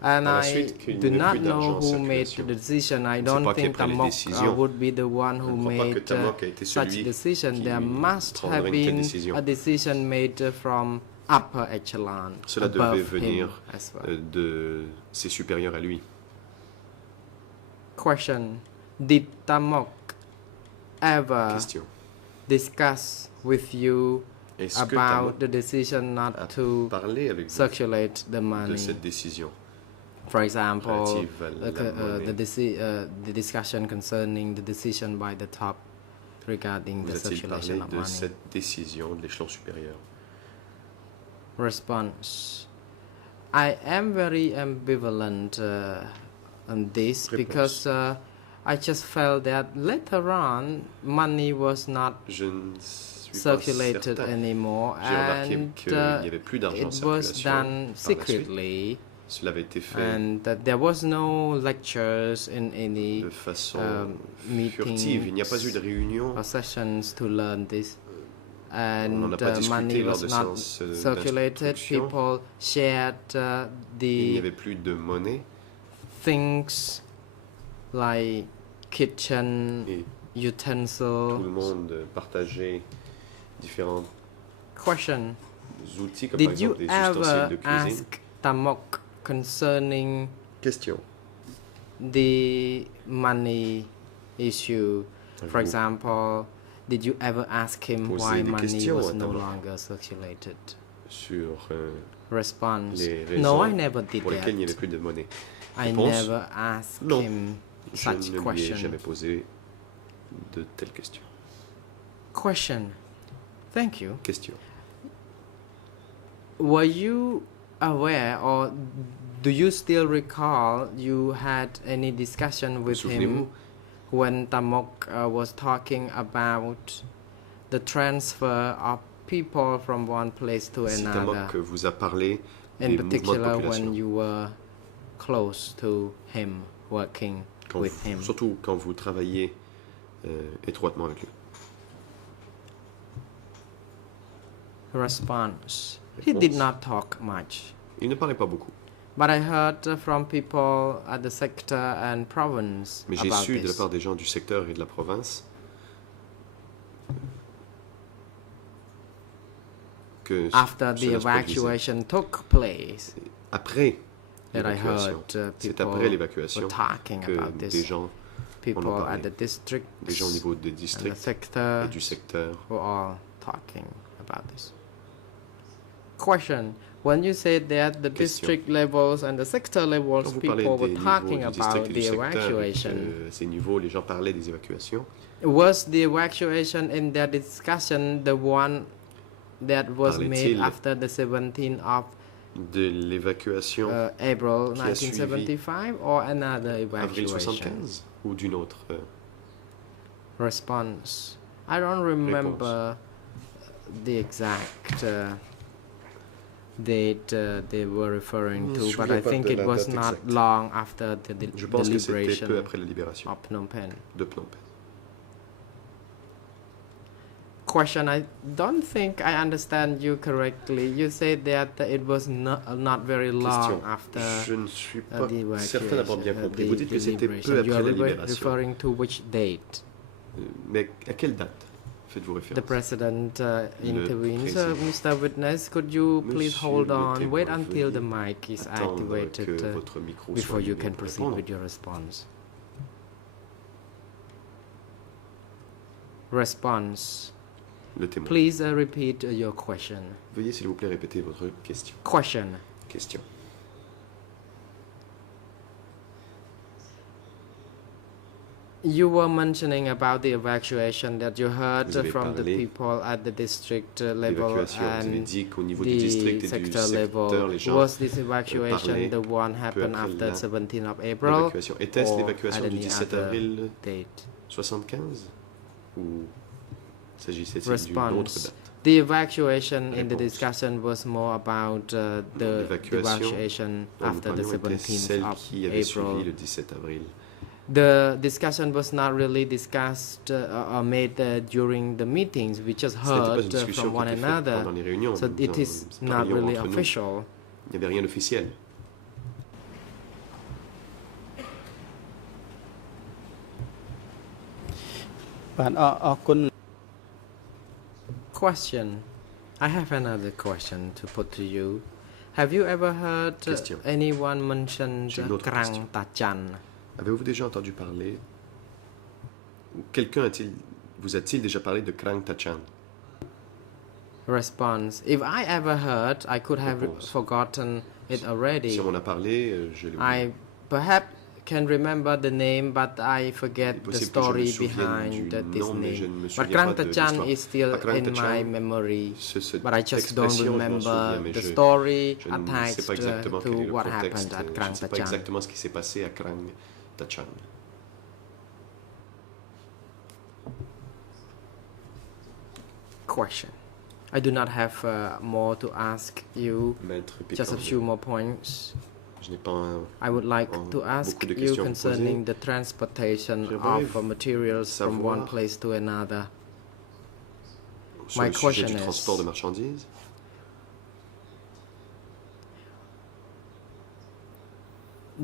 And par la I suite qu'il do n'y avait not plus d'argent know en who made the circulation. decision. I Je ne sais don't pas qui a think pris les Tamok décisions. would be the one who Je ne crois pas que made Tamok a été such celui decision. qui There must prendrait have une telle been décision. a decision made from upper echelon Cela above devait him venir as well. de ses supérieurs à lui. Question. Did Tamok ever Question. discuss with you Est-ce que about Tamok the decision not a to parlé avec vous circulate the de money? cette décision For example, relative à la monnaie? the discussion concerning the decision by the top regarding Vous the a-t-il parlé circulation of de money. cette décision de l'échelon supérieur? Response. I am very ambivalent on this Réponse. because I just felt that later on money was not Je ne suis pas circulated certain. anymore J'ai remarqué and qu'il n'y avait plus d'argent en it was circulation done par la suite. secretly. Cela avait été fait And there was no lectures in any de façon meetings furtive. Il n'y a pas eu de réunion. or sessions to learn this. On And n'a pas discuté money lors was de not séances circulated. d'instruction. People shared Il n'y the avait plus de monnaie things like kitchen et tout utensils. le monde partageait différents Question. outils comme par Did you exemple des ustensiles de ever cuisine. ask Tamok concerning Question. the money issue? For Avez-vous example, did you ever ask him posé why des money questions was à no Tamok longer circulated? sur Response. les raisons No, I never did pour lesquelles il n'y avait that. plus de monnaie? I Réponse. never asked Non. him such Je ne lui ai question. jamais posé de telles questions. Question. Thank you. Question. Were you aware, or do you still recall you had any discussion with him when Tamok was talking about the transfer of people from one place to Si another? Tamok vous a parlé In des mouvements de particular, population, when you were close to him, working with him. surtout quand vous travaillez étroitement avec lui. Response. He did not talk much. Il ne parlait pas beaucoup. But I heard from people at the sector and province Mais j'ai about su de la this. part des gens du secteur et de la province que After the cela se produisait. evacuation took place, Après that I l'évacuation, heard c'est people après l'évacuation were talking que about des this. gens People en ont at parlé. the district Des gens au niveau des and the districts sector et du secteur. were all talking about this. Question. When you said that the district levels and the sector levels, Quand vous parlez people des were niveaux talking du district about et the du secteur, evacuation. à ces niveaux, les gens parlaient des évacuations. Was the evacuation in their discussion the one that was made Parlait-il after the 17th of de l'évacuation April qui a suivi 1975 or another avril evacuation? 75 ou d'une autre Response. I don't remember the exact date they were referring to, but I think it was not long after the Je pense que c'était peu liberation après la libération of Phnom Penh. de Phnom Penh. Question. I don't think I understand you correctly. You said that it was not very long Question. after Je ne suis pas the certain d'avoir bien evacuation, compris. Vous dites que c'était peu liberation. You après are la libération. referring to which date? Mais à quelle date faites-vous The référence? president intervenes. président. Mr. Witness, could you please Monsieur hold le on? témoin, Wait until the veuillez mic is attendre activated que votre micro before soit you allumé can pour proceed répondre. with your response. Response. Le témoin. Please repeat your question. Veuillez s'il vous plaît répéter votre question. Question. Question. You were mentioning about the evacuation that you heard Vous avez from the parlé people at the district level L'évacuation, vous avez and dit qu'au niveau du the district et du sector secteur, level. les gens Was this evacuation parlaient the one happened après after la- 17th of April l'évacuation. Était-ce or l'évacuation at du any 17 other avril date? 75 ou s'agissait-il d'une Response. autre date? The evacuation in the Réponse. discussion was more about the L'évacuation evacuation dont nous after the parlions était 17th celle of qui avait suivi April. le 17 avril. The discussion was not really discussed or made during the meetings. We just Ce n'était pas heard une discussion from qui one était faite another. pendant les réunions. So Nous it is en not parlions really entre nous. official. Il n'y avait rien d'officiel. Question. I have another question to put to you. Have you ever heard Question. anyone mention J'ai une autre Krang question. Tachan? Avez-vous déjà entendu parler, ou quelqu'un vous a-t-il déjà parlé de Krang Tachan? Response. If I ever heard, I could have Réponse. forgotten it already. Si on en a parlé, je l'ai I oublié. perhaps can remember the name, but I forget Il est the possible que je me story souvienne behind du this nom, mais je name. ne me But souviens Krang pas de Tachan l'histoire. is still Pas Krang in Tachan, my memory. Cette But I just don't expression, je m'en remember souviens, mais the je- story Je ne sais attached pas exactement to quel est le what contexte. happened at Je Krang ne sais pas Tachan. exactement ce qui s'est passé à Krang Tachan. Question. I do not have more to ask you. Maître Just a Pécan, few more points. je n'ai pas un... I would like Oh, to ask beaucoup de you questions à vous concerning poser. the transportation J'aimerais of materials from one savoir place to another. sur My le sujet question du is- transport de marchandises.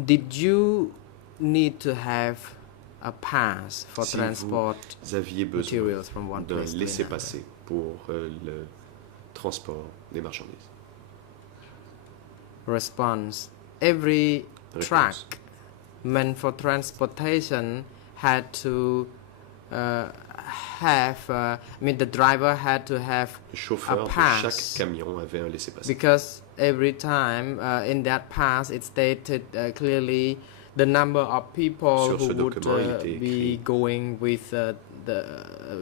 Did you need to have a pass for Si transport Vous aviez besoin materials from one d'un place to another? laissez-passer pour le transport des marchandises. Response. Every Réponse. truck meant for transportation had to the driver had to have Le chauffeur de pass. chaque camion avait un laissez-passer. because every time in that pass it stated clearly the number of people Sur who ce would document, il était be écrit going with the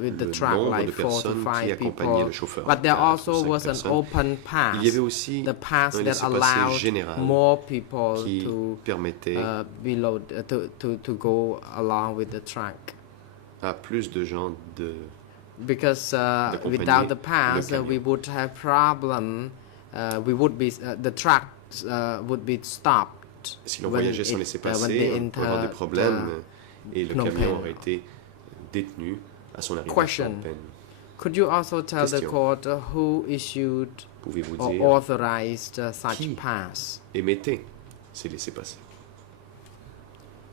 le truck, nombre like de 4 to personnes qui 5 accompagnaient people. le chauffeur. But there 4 ou also 5 was an personnes. open pass, Il y avait aussi the pass un that laissez-passer allowed général more people qui to permettait to go along with the truck. à plus de gens de Because without the pass, we would have problem. We would be the trucks would be stopped. Si l'on voyageait sans laissez-passer, on pourrait avoir des problèmes et le camion aurait été détenu à son arrivée à Phnom Penh. Could you also tell the Question. court who issued Pouvez-vous or dire authorized such qui pass? émettait ces laissez-passer?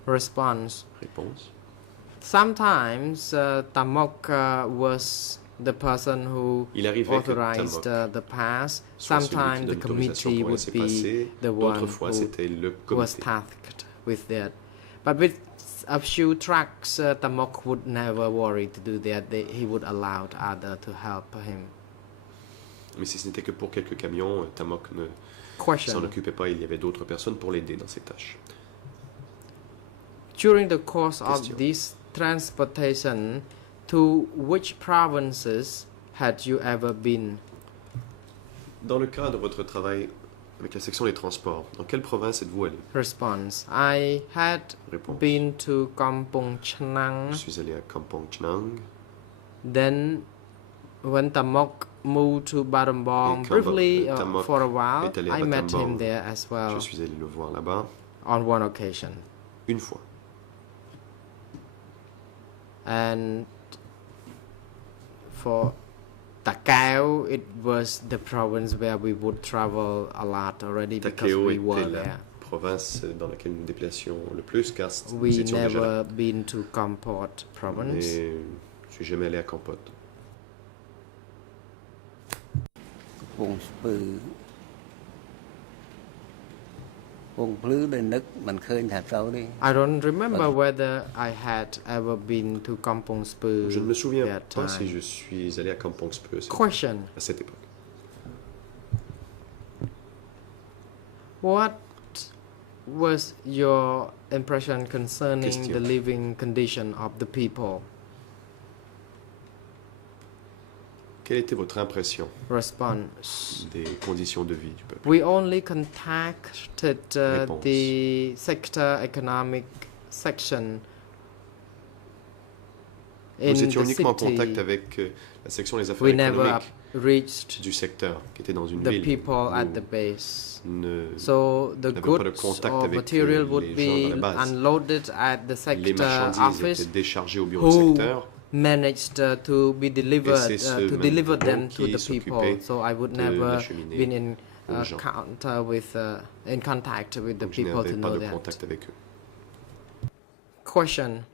Response. Réponse. Sometimes Tamok was the person who Il arrivait que authorized Tamok the pass. soit celui qui Sometimes donne the l'autorisation committee pour would be laisser-passer. the one D'autres fois, who c'était le was comité. tasked with that. But with a few trucks, Tamok would never worry to do that. He would allow others to help him. Mais si ce n'était que pour quelques camions, Tamok ne Question. s'en occupait pas. Il y avait d'autres personnes pour l'aider dans ses tâches. During the course Question. of this transportation, to which provinces had you ever been? Dans le cadre de votre travail avec la section des transports, dans quelle province êtes-vous allé? Response. I had Réponse. been to Kampong Je Chnang. suis allé à Kampong Chnang. Then, when Tamok moved to Battambang, Et quand briefly Tamok for a while, est allé à I met him Battambang, there as well Je suis allé le voir là-bas on one occasion. une fois. And for Takeo, it was the province where we would travel a lot already because Takeo we were était la there. province dans laquelle nous nous déplacions le plus car nous We étions déjà là. never been to Kampot province. Mais je suis jamais allé à Kampot. I don't remember whether I had ever been to Kampong Speu Je ne me souviens that pas si time. je suis allé à Kampong Speu Question. à cette époque. What was your impression concerning Question. the living condition of the people? Quelle était votre impression Response. des conditions de vie du peuple? We only contacted Réponse. the sector economic section in Nous étions the uniquement en city. contact avec la section des affaires We never économiques reached du secteur qui était dans une the ville. people at Nous the base. n'avions So the pas de goods contact or avec material would les be gens de la base. unloaded at the Les sector marchandises office, étaient déchargées au bureau who de secteur. managed to be delivered Et c'est ce to même deliver bureau them to qui the people. s'occupait So I would de never l'acheminer been in aux gens. in contact with the Donc je people n'avais to pas know de that. contact avec eux. Question.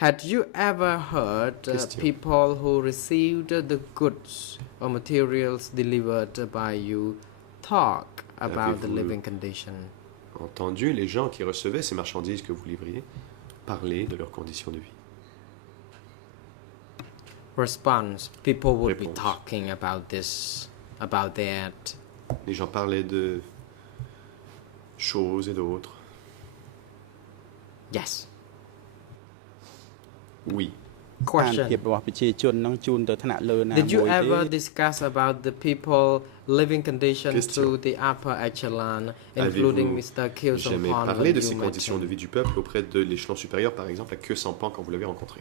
Had you ever heard Question. people who received the goods or materials delivered by you talk about the Avez-vous living condition? entendu les gens qui recevaient ces marchandises que vous livriez parler de leurs conditions de vie? Response. People would be Réponse. talking about this, about that. Les gens parlaient de choses et d'autres. Yes. Oui. ស្ថាន Question. ភាពរបស់ប្រជាជននឹងជូនទៅថ្នាក់លើណា Did you មួយ ever ទេ discuss about the people living condition Question. to the upper echelon, including Avez-vous Mr. Kyo jamais Sampan parlé when de you ces met conditions de him? vie du peuple auprès de l'échelon supérieur, par exemple à Kyo Sampan quand vous l'avez rencontré?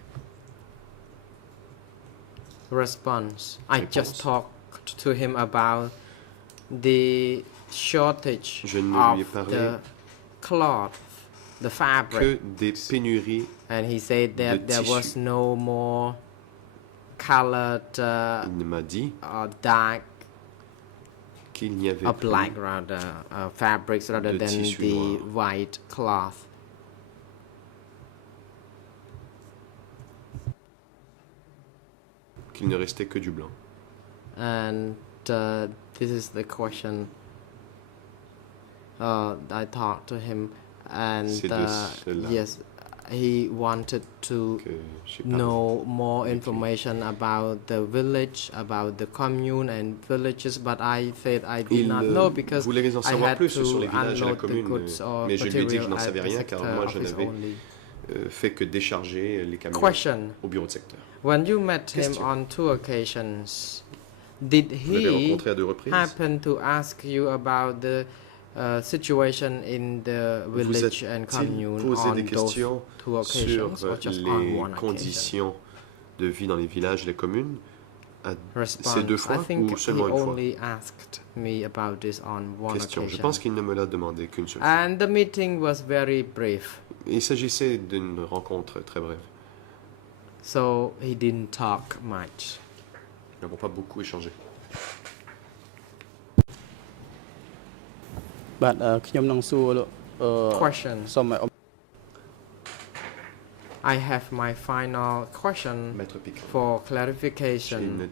Response. I just Réponse. talked to him about the shortage Je ne lui ai of parlé the cloth, the Que fabric, des pénuries. and he said that de there was tissu. no more colored Il m'a dit dark qu'il n'y avait or plus black rather fabrics rather de than tissu the noir. white cloth. qu'il ne restait que du blanc. And this is the question. I talked to him, and C'est de cela. yes, he wanted to know more information about the village, about the commune and villages, but I said I did not know because I had to unload the goods or material at the sector office only. Fait que décharger les camions au bureau de secteur. When you met him on 2 occasions, did he happen to ask you about the situation in the village and commune on those 2 occasions or just on one occasion? De vie dans les villages et les communes ces 2 fois ou seulement une fois? Only asked me about this on one occasion. Je pense qu'il ne me l'a demandé qu'une seule fois. And the meeting was very brief. Il s'agissait d'une rencontre très brève. So he didn't talk much. Nous n'avons pas beaucoup échangé. Question. I have my final question for clarification. Une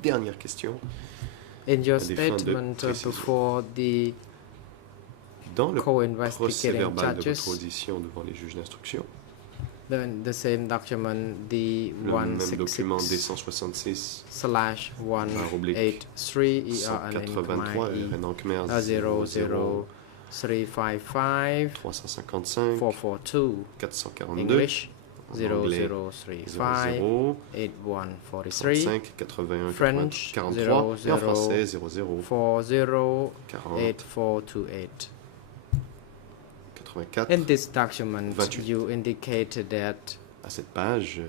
dernière question. In your statement before the dans le procès verbal de votre audition devant les juges d'instruction, the same document, the le même document D166/183 355 355 442 442 English 0035 8143 French 43 et en français 00 40 8428. In this document, 28. you indicated that à cette page,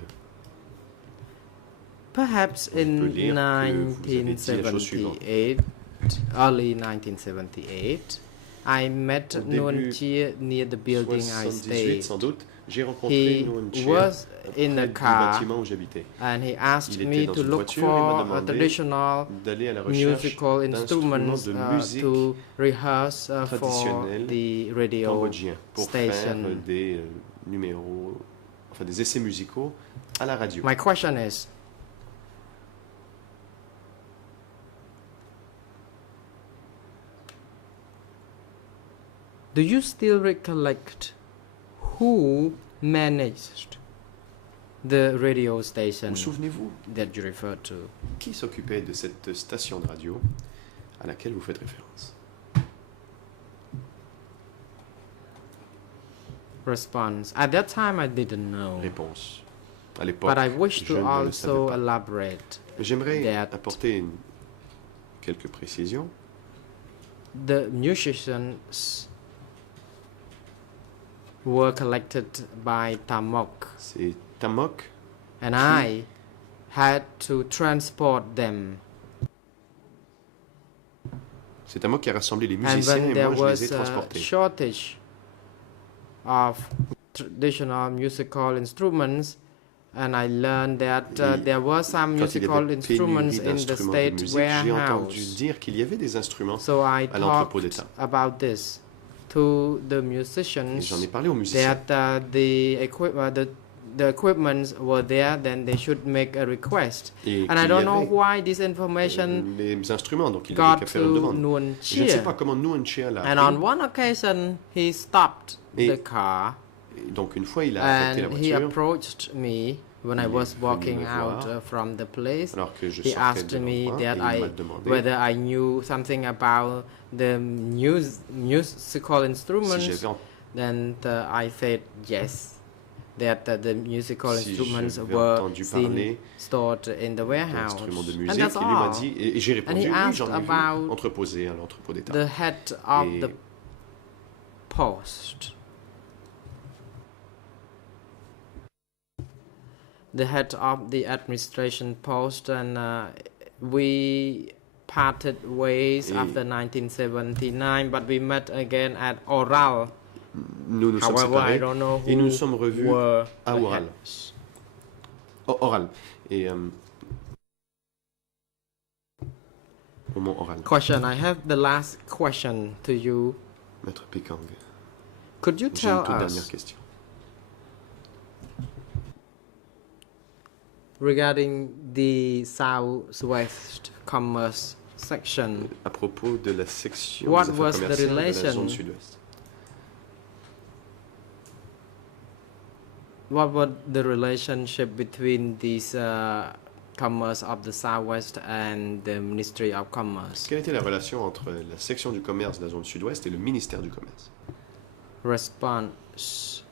perhaps in 1978, early 1978, I met Nguyen Chia near the building I stayed. Sans doute, j'ai rencontré He Nguyen Chia was in a car bâtiment où j'habitais. and he asked me to look for a traditional musical instruments to rehearse for the radio pour station. faire des numéros, enfin des essais musicaux à la radio. My question is, do you still recollect who managed the radio station souvenez-vous that you referred to? Qui s'occupait de cette station de radio à laquelle vous faites référence? Response. At that time, I didn't know. Réponse. À l'époque, but I wish je to ne le also savais pas. elaborate. J'aimerais apporter quelques précisions. The musicians were collected by Tamok. C'est Tamok. And I had to transport them. C'est Tamok qui a rassemblé les musiciens et moi je les ai transportés. Shortage of traditional musical instruments, and I learned that there were some musical instruments in the state warehouse. J'ai entendu dire qu'il y avait des instruments so I à l'entrepôt d'État. About this to the musicians. J'en ai parlé aux musiciens. That the equipments were there, then they should make a request. And I don't know why this information les instruments, donc il got to Nguyen Chia. Je ne sais pas comment Nguyen Chia l'a And on one occasion, he stopped the car. Donc une fois, il a arrêté la voiture. He approached me when I was walking out from the place. He asked me that whether I knew something about the musical instruments. Then I said yes. That the musical instruments were stored in the warehouse. And that's all. Et j'ai répondu, oui, j'en ai vu entreposé à l'entrepôt d'État. The head of the post. The head of the administration post, and we parted ways after 1979, but we met again at Oral. Nous nous sommes séparés et nous nous sommes revus à Oral. Oral. Et au mont Oral. Question. I have the last question to you. Maître Pikang. Could you tell dernière question. Regarding the Southwest Commerce section. À propos de la section what des was affaires the commerciales de la relation zone sud-ouest. what was the relationship between these commerce of the Southwest and the Ministry of Commerce? Quelle était la relation entre la section du commerce de la zone sud-ouest et le ministère du commerce? Response.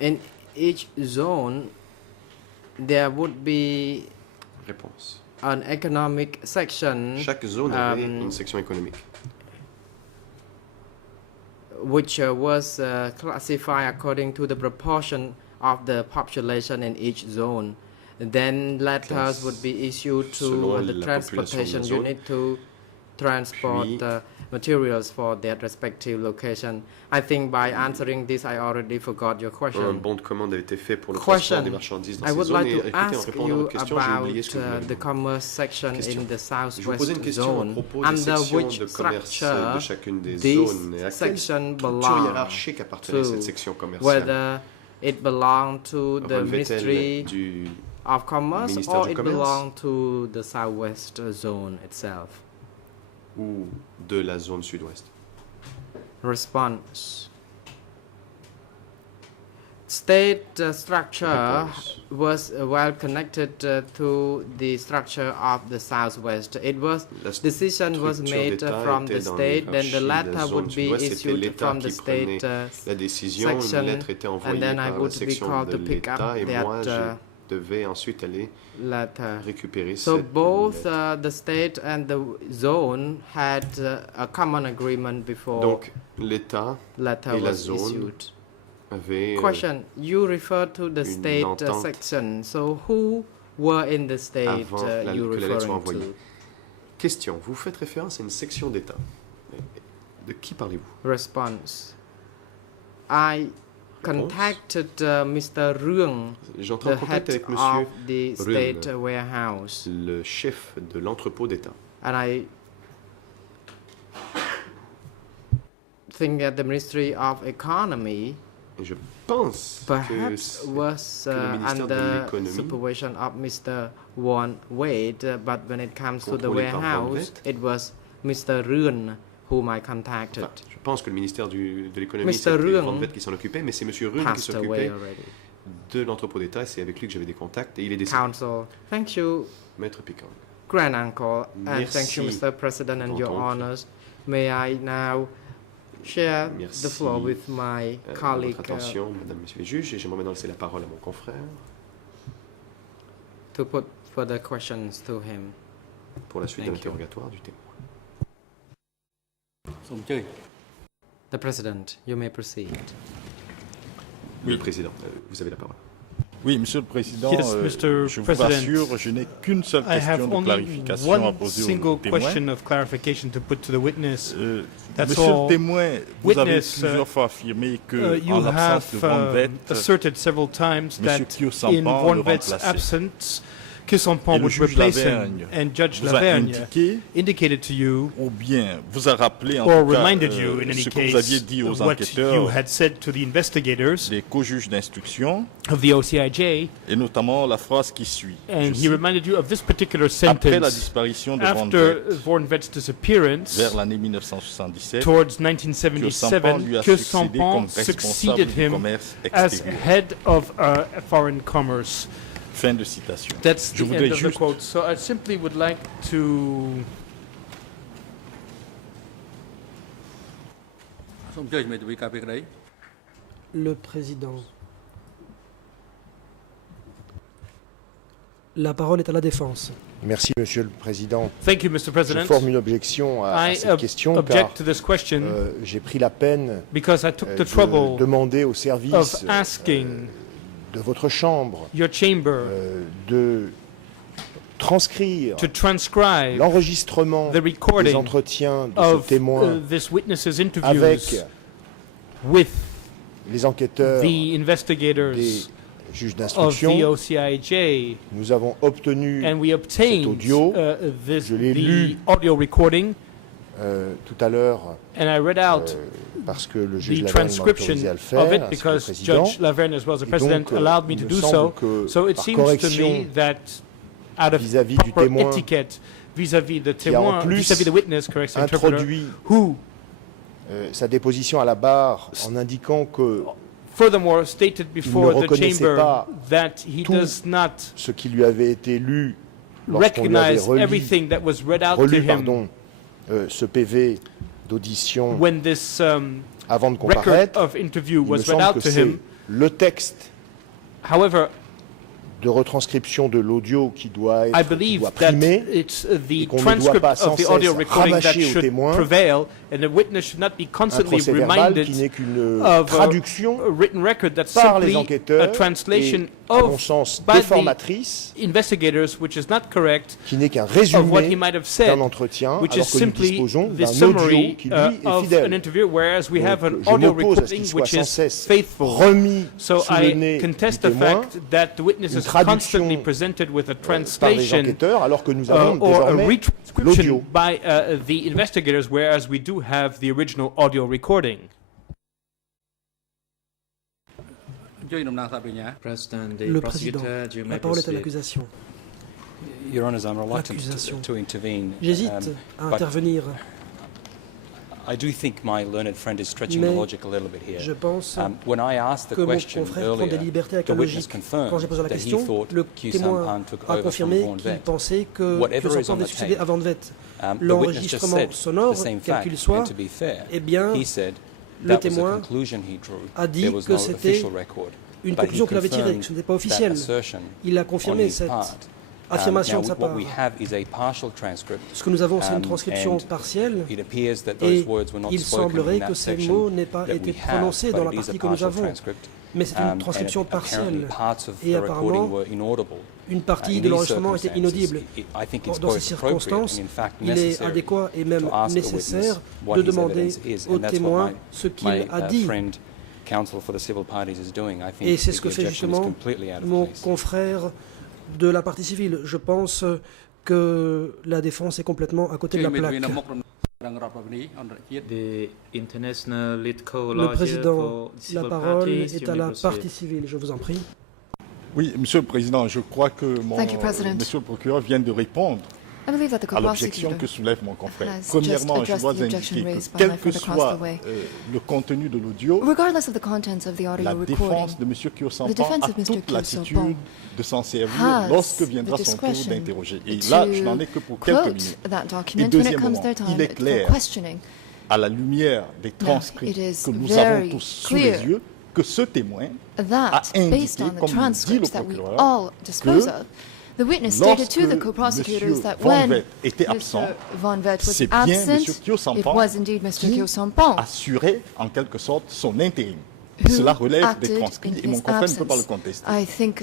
In each zone, there would be Réponse. An economic section. Chaque zone avait une section économique. Which was classified according to the proportion of the population in each zone. Then letters would be issued to the transportation unit to transport materials for their respective location. I think by answering this, I already forgot your question. Un bon de commande a été fait pour le transport des marchandises dans ces zones. I would like to ask you about the commerce section in the southwest zone. Under which structure this section belongs to? Whether it belongs to the Ministry of Commerce or it belongs to the southwest zone itself? Ou de la zone sud-ouest? Response. State structure was well connected to the structure of the southwest. It was decision was made from the state, then the letter would be issued from the state section, and then I would be called to pick up that devait ensuite aller récupérer so both the state and the zone had a common agreement before. Donc l'État et la zone avaient question. You refer to the state section. So who were in the state you referring to? Question. Vous faites référence à une section d'État. De qui parlez-vous? Response. I contacted Mr. Ruang, the head of the state warehouse, le chef de l'entrepôt d'État. And I think that the Ministry of Economy je pense perhaps was under supervision of Mr. Won Wade, but when it comes to the warehouse, it was Mr. Ruang whom I contacted. Je pense que le ministère de l'économie, c'est Van Vet qui s'en occupait, mais c'est M. Ruang qui s'occupait de l'entrepôt d'État, et c'est avec lui que j'avais des contacts, et il est décédé. Council, thank you, Maître Piquant. Grand Uncle, and thank you, Mr. President, and your honors. May I now share the floor with my colleague. Attention, Madame, Monsieur les juges, et j'aimerais maintenant laisser la parole à mon confrère. To put further questions to him. Pour la suite de l'interrogatoire du témoin. The President, you may proceed. Oui, Président, vous avez la parole. Oui, Monsieur le Président, je vous rassure, je n'ai qu'une seule question de clarification à poser au témoin. Monsieur le témoin, vous avez plusieurs fois affirmé que, en l'absence de Van Vet, Monsieur Kyo-Sampan le remplaçait. Kissampan would replace him, and Judge Lavergne indicated to you, ou bien vous a rappelé en or tout cas, reminded you in any ce que vous aviez dit aux what enquêteurs, you had said to the investigators des co-juges d'instruction, of the OCIJ, et notamment la phrase qui suit. And he reminded you of this particular sentence. Après la disparition de After Van Vet's disappearance, vers l'année 1977, towards 1977, Kissampan succeeded him as head of foreign commerce. Fin de citation. That's the end of the quote. So I simply would like to. Le président. La parole est à la défense. Merci, Monsieur le Président. Thank you, Mr. President. Je forme une objection à cette question car j'ai pris la peine de demander au service de votre chambre de transcrire l'enregistrement des entretiens de ce témoin avec les enquêteurs des juges d'instruction. Nous avons obtenu cet audio. Je l'ai lu tout à l'heure parce que le juge Lavergne m'a autorisé à le faire, because Judge Lavergne, as well as the President, allowed me to do so. So it seems to me that out of proper etiquette vis-à-vis the témoin, vis-à-vis the witness, correct interpreter, who sa déposition à la barre en indiquant que furthermore stated before the chamber that he does not ce qui lui avait été lu lorsqu'on lui avait relu ce PV d'audition avant de comparaître. Il me semble que c'est le texte de retranscription de l'audio qui doit être primé et qu'on ne doit pas sans cesse rabâcher aux témoins un procès-verbal qui n'est qu'une traduction par les enquêteurs et, à mon sens, déformatrice, qui n'est qu'un résumé d'un entretien, alors que nous disposons d'un audio qui, lui, est fidèle. Donc, je m'oppose à ce qu'il soit sans cesse remis sous le nez du témoin une traduction par les enquêteurs, alors que nous avons désormais l'audio. by the investigators, whereas we do have the original audio recording. Le président, la parole est à l'accusation. J'hésite à intervenir. I do think my learned friend is stretching the logic a little bit here. Je pense when I asked the que mon question confrère prend des libertés avec la logique. Quand j'ai posé la question, le témoin a confirmé qu'il pensait que son plan était succédé à Van Vet. L'enregistrement sonore, quel qu'il soit, eh bien, le témoin a dit que c'était une conclusion qu'il avait tirée, que ce n'était pas officiel. Il a confirmé cette affirmation de sa part. Ce que nous avons, c'est une transcription partielle, et il semblerait que ces mots n'aient pas été prononcés dans la partie que nous avons. Mais c'est une transcription partielle, et apparemment, une partie de l'enregistrement était inaudible. Dans ces circonstances, il est adéquat et même nécessaire de demander au témoin ce qu'il a dit. Et c'est ce que fait justement mon confrère de la partie civile. Je pense que la défense est complètement à côté de la plaque. Le président, la parole est à la partie civile. Je vous en prie. Oui, Monsieur le Président, je crois que Monsieur le procureur vient de répondre à l'objection que soulève mon confrère. Premièrement, je dois indiquer que quel que soit le contenu de l'audio, la défense de M. Kyo-Sampan a toute l'attitude de s'en servir lorsque viendra son tour d'interroger. Et là, je n'en ai que pour quelques minutes. Et deuxièmement, il est clair, à la lumière des transcrits que nous avons tous sous les yeux, que ce témoin a indiqué, comme dit le procureur, que the witness stated to the co-prosecutors that when Mr. Van Vet was absent, it was indeed Mr. Kyo-Sampan assurait en quelque sorte son intérim. Cela relève des transcrits et mon confrère ne peut pas le contester.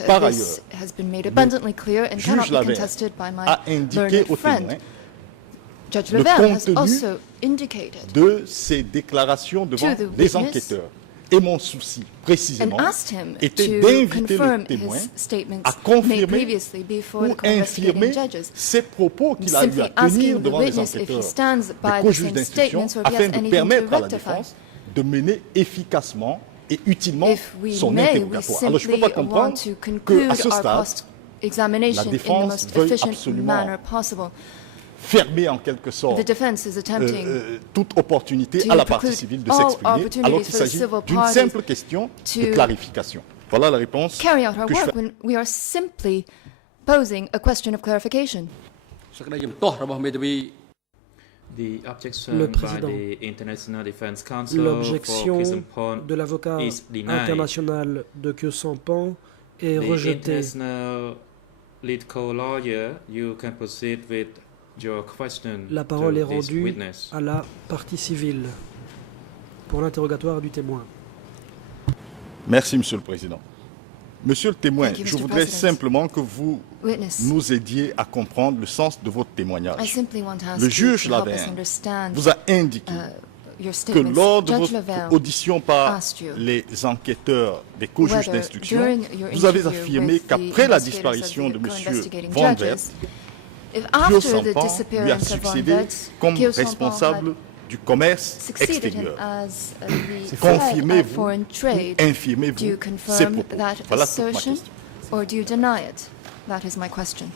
Par ailleurs, le juge Laverne a indiqué au témoin le contenu de ses déclarations devant les enquêteurs. Et mon souci, précisément, était d'inviter le témoin à confirmer ou infirmer ces propos qu'il a eu à tenir devant les enquêteurs des co-juges d'instruction afin de permettre à la défense de mener efficacement et utilement son interrogatoire. Alors je ne peux pas comprendre qu'à ce stade, la défense veuille absolument fermer en quelque sorte toute opportunité à la partie civile de s'exprimer, alors qu'il s'agit d'une simple question de clarification. Voilà la réponse que je fais. Le président, l'objection de l'avocat international de Kyo-Sampan est rejetée. La parole est rendue à la partie civile pour l'interrogatoire du témoin. Merci, Monsieur le Président. Monsieur le témoin, je voudrais simplement que vous nous aidiez à comprendre le sens de votre témoignage. Le juge Laverne vous a indiqué que lors de votre audition par les enquêteurs des co-juges d'instruction, vous avez affirmé qu'après la disparition de M. Van Vet, Kyo-Sampan lui a succédé comme responsable du commerce extérieur. Confirmez-vous ou infirmez-vous ces propos? Voilà toute ma question.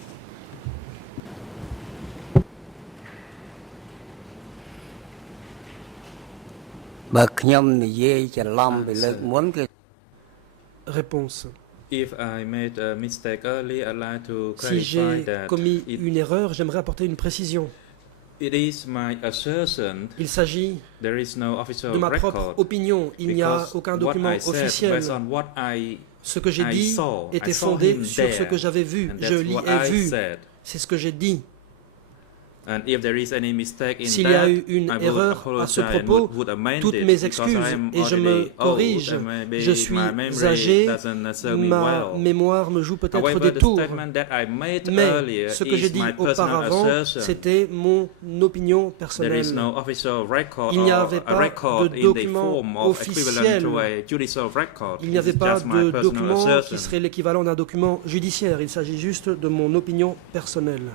Réponse. If I made a mistake early, I'd like to Si j'ai commis une erreur, j'aimerais apporter une précision. It is my assertion. Il s'agit de ma propre opinion. Il n'y a aucun document officiel. Ce que j'ai dit était fondé sur ce que j'avais vu. Je l'y ai vu. C'est ce que j'ai dit. S'il y a eu une erreur à ce propos, toutes mes excuses et je me corrige. Je suis âgé, ma mémoire me joue peut-être des tours. Mais ce que j'ai dit auparavant, c'était mon opinion personnelle. Il n'y avait pas de document officiel. Il n'y avait pas de document qui serait l'équivalent d'un document judiciaire. Il s'agit juste de mon opinion personnelle.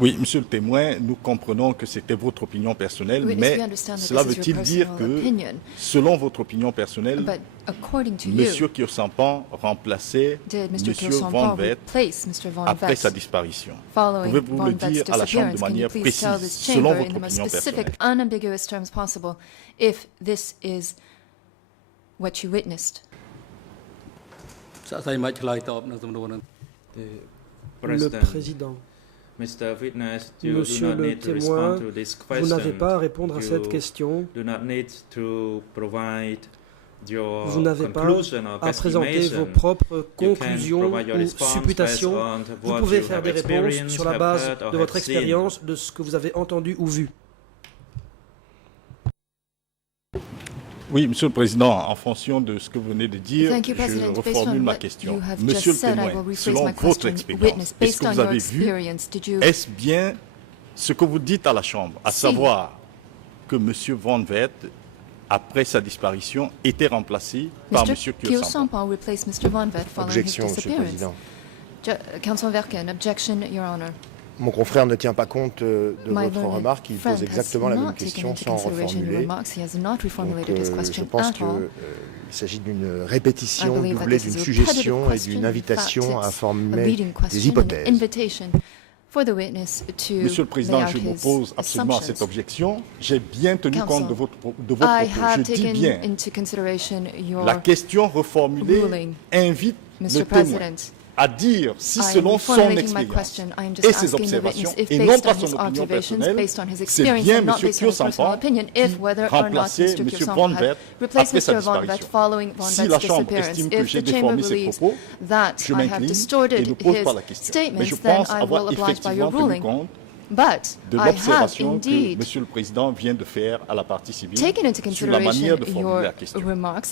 Oui, monsieur le témoin, nous comprenons que c'était votre opinion personnelle, mais cela veut-il dire que, selon votre opinion personnelle, monsieur Kirsampan remplaçait monsieur Van Vet après sa disparition? Pouvez-vous le dire à la Chambre de manière précise, selon votre opinion personnelle? Le président. Monsieur le témoin, vous n'avez pas à répondre à cette question. Vous n'avez pas à présenter vos propres conclusions ou supputations. Vous pouvez faire des réponses sur la base de votre expérience, de ce que vous avez entendu ou vu. Oui, Monsieur le Président, en fonction de ce que vous venez de dire, je reformule ma question. Monsieur le témoin, selon votre expérience, est-ce que vous avez vu, est-ce bien ce que vous dites à la Chambre, à savoir que Monsieur Van Vet, après sa disparition, était remplacé par Monsieur Kirsampan? Objection, Monsieur le Président. Counsel Verken, objection, Your Honor. Mon confrère ne tient pas compte de votre remarque, il pose exactement la même question sans reformuler. Donc, je pense qu'il s'agit d'une répétition doublée d'une suggestion et d'une invitation à formuler des hypothèses. Monsieur le Président, je m'oppose absolument à cette objection. J'ai bien tenu compte de votre propos. Je dis bien. La question reformulée invite le témoin à dire si selon son expérience et ses observations, et non pas son opinion personnelle, c'est bien M. Kirsampan qui remplaçait M. Van Vet après sa disparition. Si la Chambre estime que j'ai déformé ses propos, je m'incline et ne pose pas la question. Mais je pense avoir effectivement tenu compte de l'observation que M. le Président vient de faire à la partie civile sur la manière de formuler la question. Je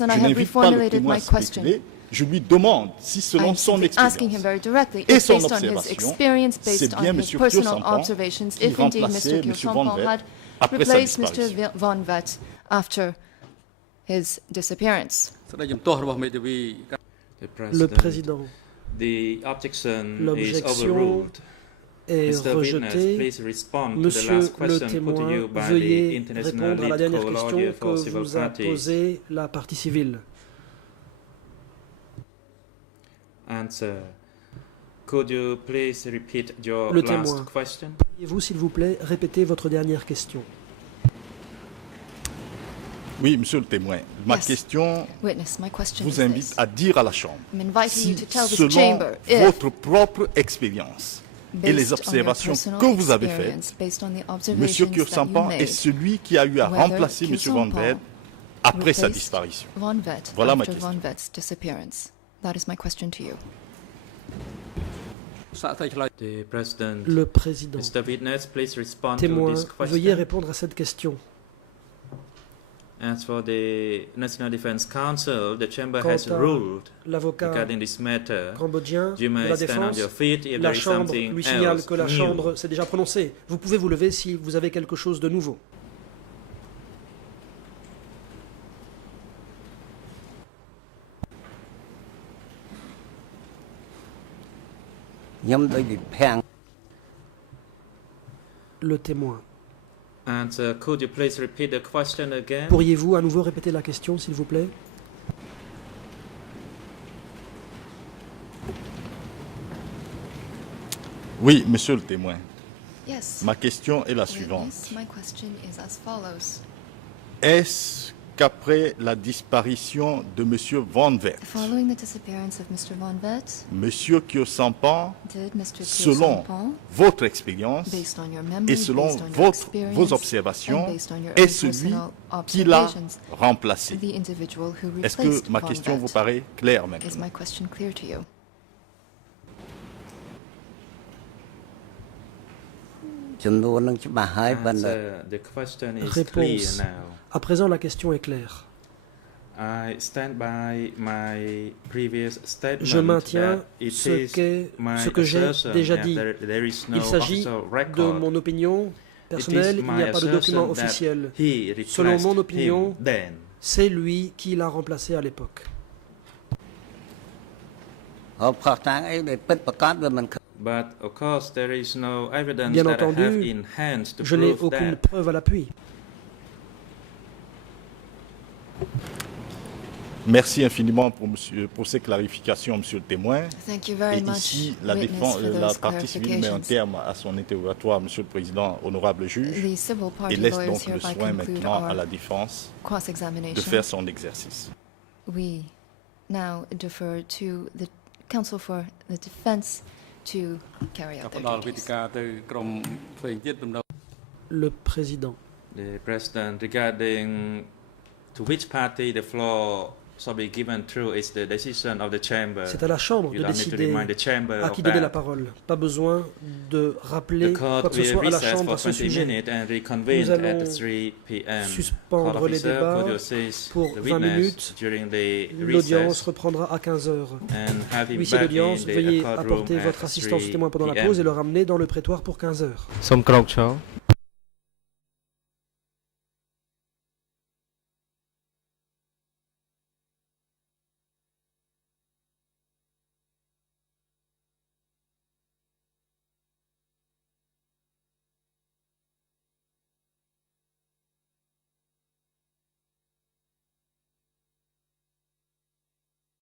n'invite pas le témoin à spéculer. Je lui demande si, selon son expérience et son observation, c'est bien M. Kirsampan qui remplaçait M. Van Vet après sa disparition. Le président. L'objection est rejetée. Monsieur le témoin, veuillez répondre à la dernière question que vous a posée la partie civile. Le témoin, pourriez-vous s'il vous plaît répéter votre dernière question? Oui, monsieur le témoin, ma question vous invite à dire à la Chambre si, selon votre propre expérience et les observations que vous avez faites, monsieur Kirsampan est celui qui a eu à remplacer monsieur Van Vet après sa disparition. Voilà ma question. That is my question to you. Le président. Témoin, veuillez répondre à cette question. As for the National Defense Council, the chamber has ruled regarding this matter. Cambodgien You may de la stand on défense, your feet if la there is Chambre something lui signale else que la new. Chambre s'est déjà prononcée. Vous pouvez vous lever si vous avez quelque chose de nouveau. Le témoin. Could you please repeat the question again? Pourriez-vous à nouveau répéter la question, s'il vous plaît? Oui, monsieur le témoin. Yes. Ma question est la suivante. Yes, my question is as follows. Est-ce qu'après la disparition de M. Van Wert, M. Kyo-Sampan, selon votre expérience et selon vos observations, est celui qui l'a remplacé? Est-ce que ma question vous paraît claire maintenant? Réponse. À présent, la question est claire. Je maintiens ce que j'ai déjà dit. Il s'agit de mon opinion personnelle, il n'y a pas de document officiel. Selon mon opinion, c'est lui qui l'a remplacé à l'époque. Bien entendu, je n'ai aucune preuve à l'appui. Merci infiniment pour ces clarifications, Monsieur le témoin. Et ici, la partie civile met un terme à son interrogatoire, Monsieur le Président, honorable juge, et laisse donc le soin maintenant à la défense de faire son exercice. We now defer to the counsel for the defense to carry out their duties. Le président. The President, regarding to which party the floor shall be given through is the decision of the chamber. C'est à la Chambre de décider à qui donner la parole. Pas besoin de rappeler quoi que ce soit à la Chambre à ce sujet. Nous allons suspendre les débats pour 20 minutes. L'audience reprendra à 15 heures. Huissier d'audience, veuillez apporter votre assistance aux témoins pendant la pause et le ramener dans le prétoire pour 15 heures.